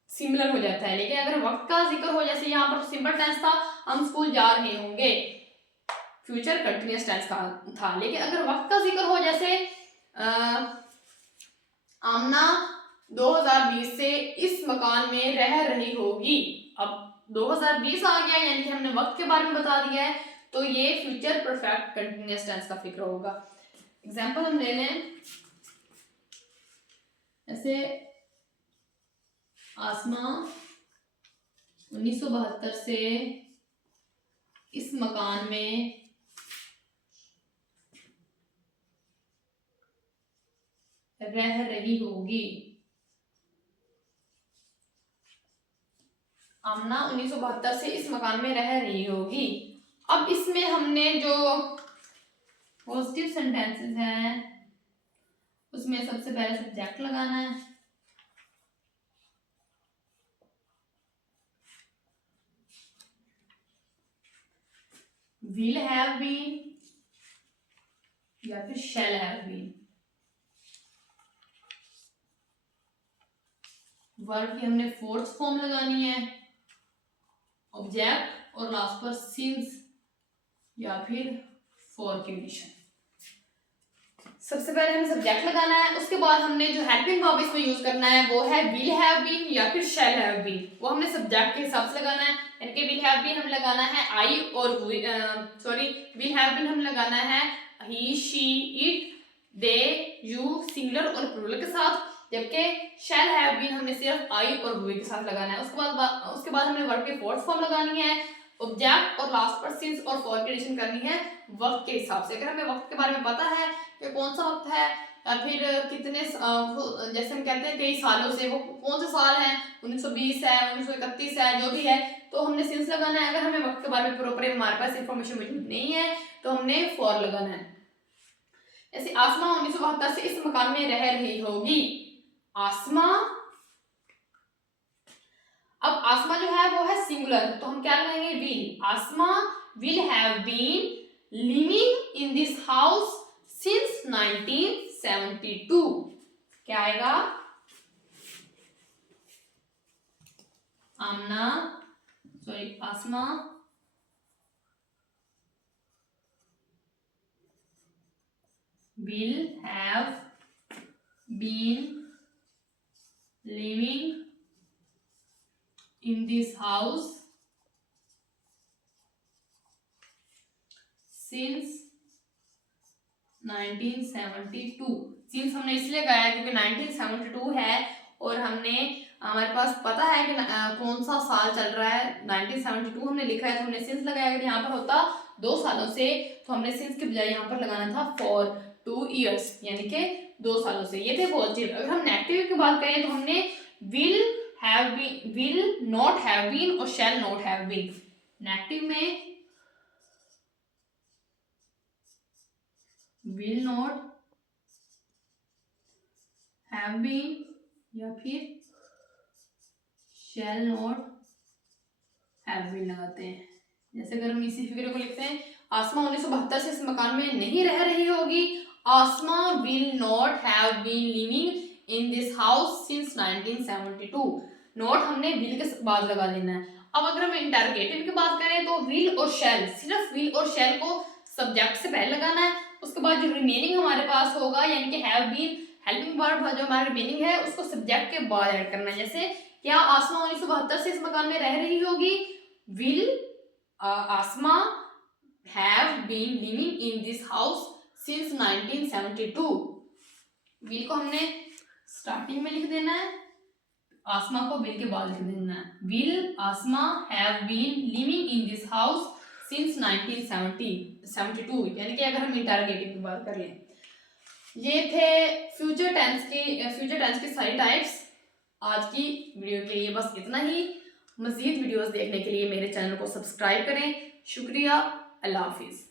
सिमिलर हो जाता है। लेकिन अगर वक्त का जिक्र हो, जैसे यहाँ पर सिंपल टेंस था हम स्कूल जा रहे होंगे, फ्यूचर कंटिन्यूअस टेंस का था। लेकिन अगर वक्त का जिक्र हो, जैसे आमना 2020 से इस मकान में रह रही होगी, अब 2020 आ गया यानी कि हमने वक्त के बारे में बता दिया है, तो ये फ्यूचर परफेक्ट कंटिन्यूअस टेंस का फिक्र होगा। एग्जाम्पल हम ले लें, ऐसे आसमा 1972 से इस मकान में रह रही होगी। आमना 1972 से इस मकान में रह रही होगी। अब इसमें हमने जो पॉजिटिव सेंटेंसेस हैं उसमें सबसे पहले सब्जेक्ट लगाना है। विल हैव बीन या फिर शैल हैव बीन। वर्ब की हमने फोर्थ फॉर्म लगानी है, ऑब्जेक्ट और लास्ट पर सिंस या फिर फॉर की कंडीशन। सबसे पहले हमें सब्जेक्ट लगाना है, उसके बाद हमने जो हेल्पिंग वर्ब इसमें यूज करना है वो है विल हैव बीन या फिर शैल हैव बीन। वो हमने सब्जेक्ट के हिसाब से लगाना है, यानी कि विल हैव बीन हम लगाना है आई और विल हैव बीन हम लगाना है he, she, it, they, you singular और प्लूरल के साथ, जबकि शैल हैव बीन हमने सिर्फ आई और वी के साथ लगाना है। उसके बाद हमें वर्ब की फोर्थ फॉर्म लगानी है, ऑब्जेक्ट और लास्ट पर सिंस और फॉर की एडिशन करनी है वक्त के हिसाब से। अगर हमें वक्त के बारे में पता है कि कौन सा वक्त है या फिर कितने जैसे हम कहते हैं कई सालों से, वो कौन से साल हैं, 1920 है, 1931 है, जो भी है, तो हमने सिंस लगाना है। अगर हमें वक्त के बारे में प्रॉपर हमारे पास इंफॉर्मेशन मौजूद नहीं है तो हमने फॉर लगाना है। जैसे आसमा 1972 से इस मकान में रह रही होगी। आसमा, अब आसमा जो है वो है सिंगुलर, तो हम क्या लगाएंगे will. Asma will have been living in this house since 1972। क्या आएगा? Asma will have been living in this house since 1972। Since हमने इसलिए गाया क्योंकि 1972 है और हमने हमारे पास पता है कि कौन सा साल चल रहा है, 1972 हमने लिखा है तो हमने सिंस लगाया। अगर यहाँ पर होता 2 सालों से तो हमने सिंस के बजाय यहाँ पर लगाना था फॉर 2 years, यानी कि 2 सालों से। ये थे पॉजिटिव। अगर हम नेगेटिव की बात करें तो हमने will have been, will not have been और shall not have been. Negative में विल नॉट हैव बीन या फिर शैल नॉट हैव बीन लगाते हैं। जैसे अगर हम इसी फिगर को लिखते हैं, आसमा 1972 से इस मकान में नहीं रह रही होगी। Asma will not have been living in this house since 1972। Not हमने विल के बाद लगा देना है। अब अगर हम इंटरोगेटिव की बात करें तो विल और शैल, सिर्फ विल और शैल को सब्जेक्ट से पहले लगाना है। उसके बाद जो रिमेनिंग हमारे पास होगा यानी कि हैव बीन हेल्पिंग वर्ब जो हमारा रिमेनिंग है उसको सब्जेक्ट के बाद ऐड करना है। जैसे क्या आसमा 1972 से इस मकान में रह रही होगी? Will Asma have been living in this house since 1972। Will को हमने स्टार्टिंग में लिख देना है, आसमा को विल के बाद लिख देना है। Will Asma have been living in this house since 1972, यानी कि अगर हम इंटरोगेटिव की बात करें। ये थे फ्यूचर टेंस की सारी टाइप्स। आज की वीडियो के लिए बस इतना ही। मज़ीद वीडियोस देखने के लिए मेरे चैनल को सब्सक्राइब करें। शुक्रिया। अल्लाह हाफिज़।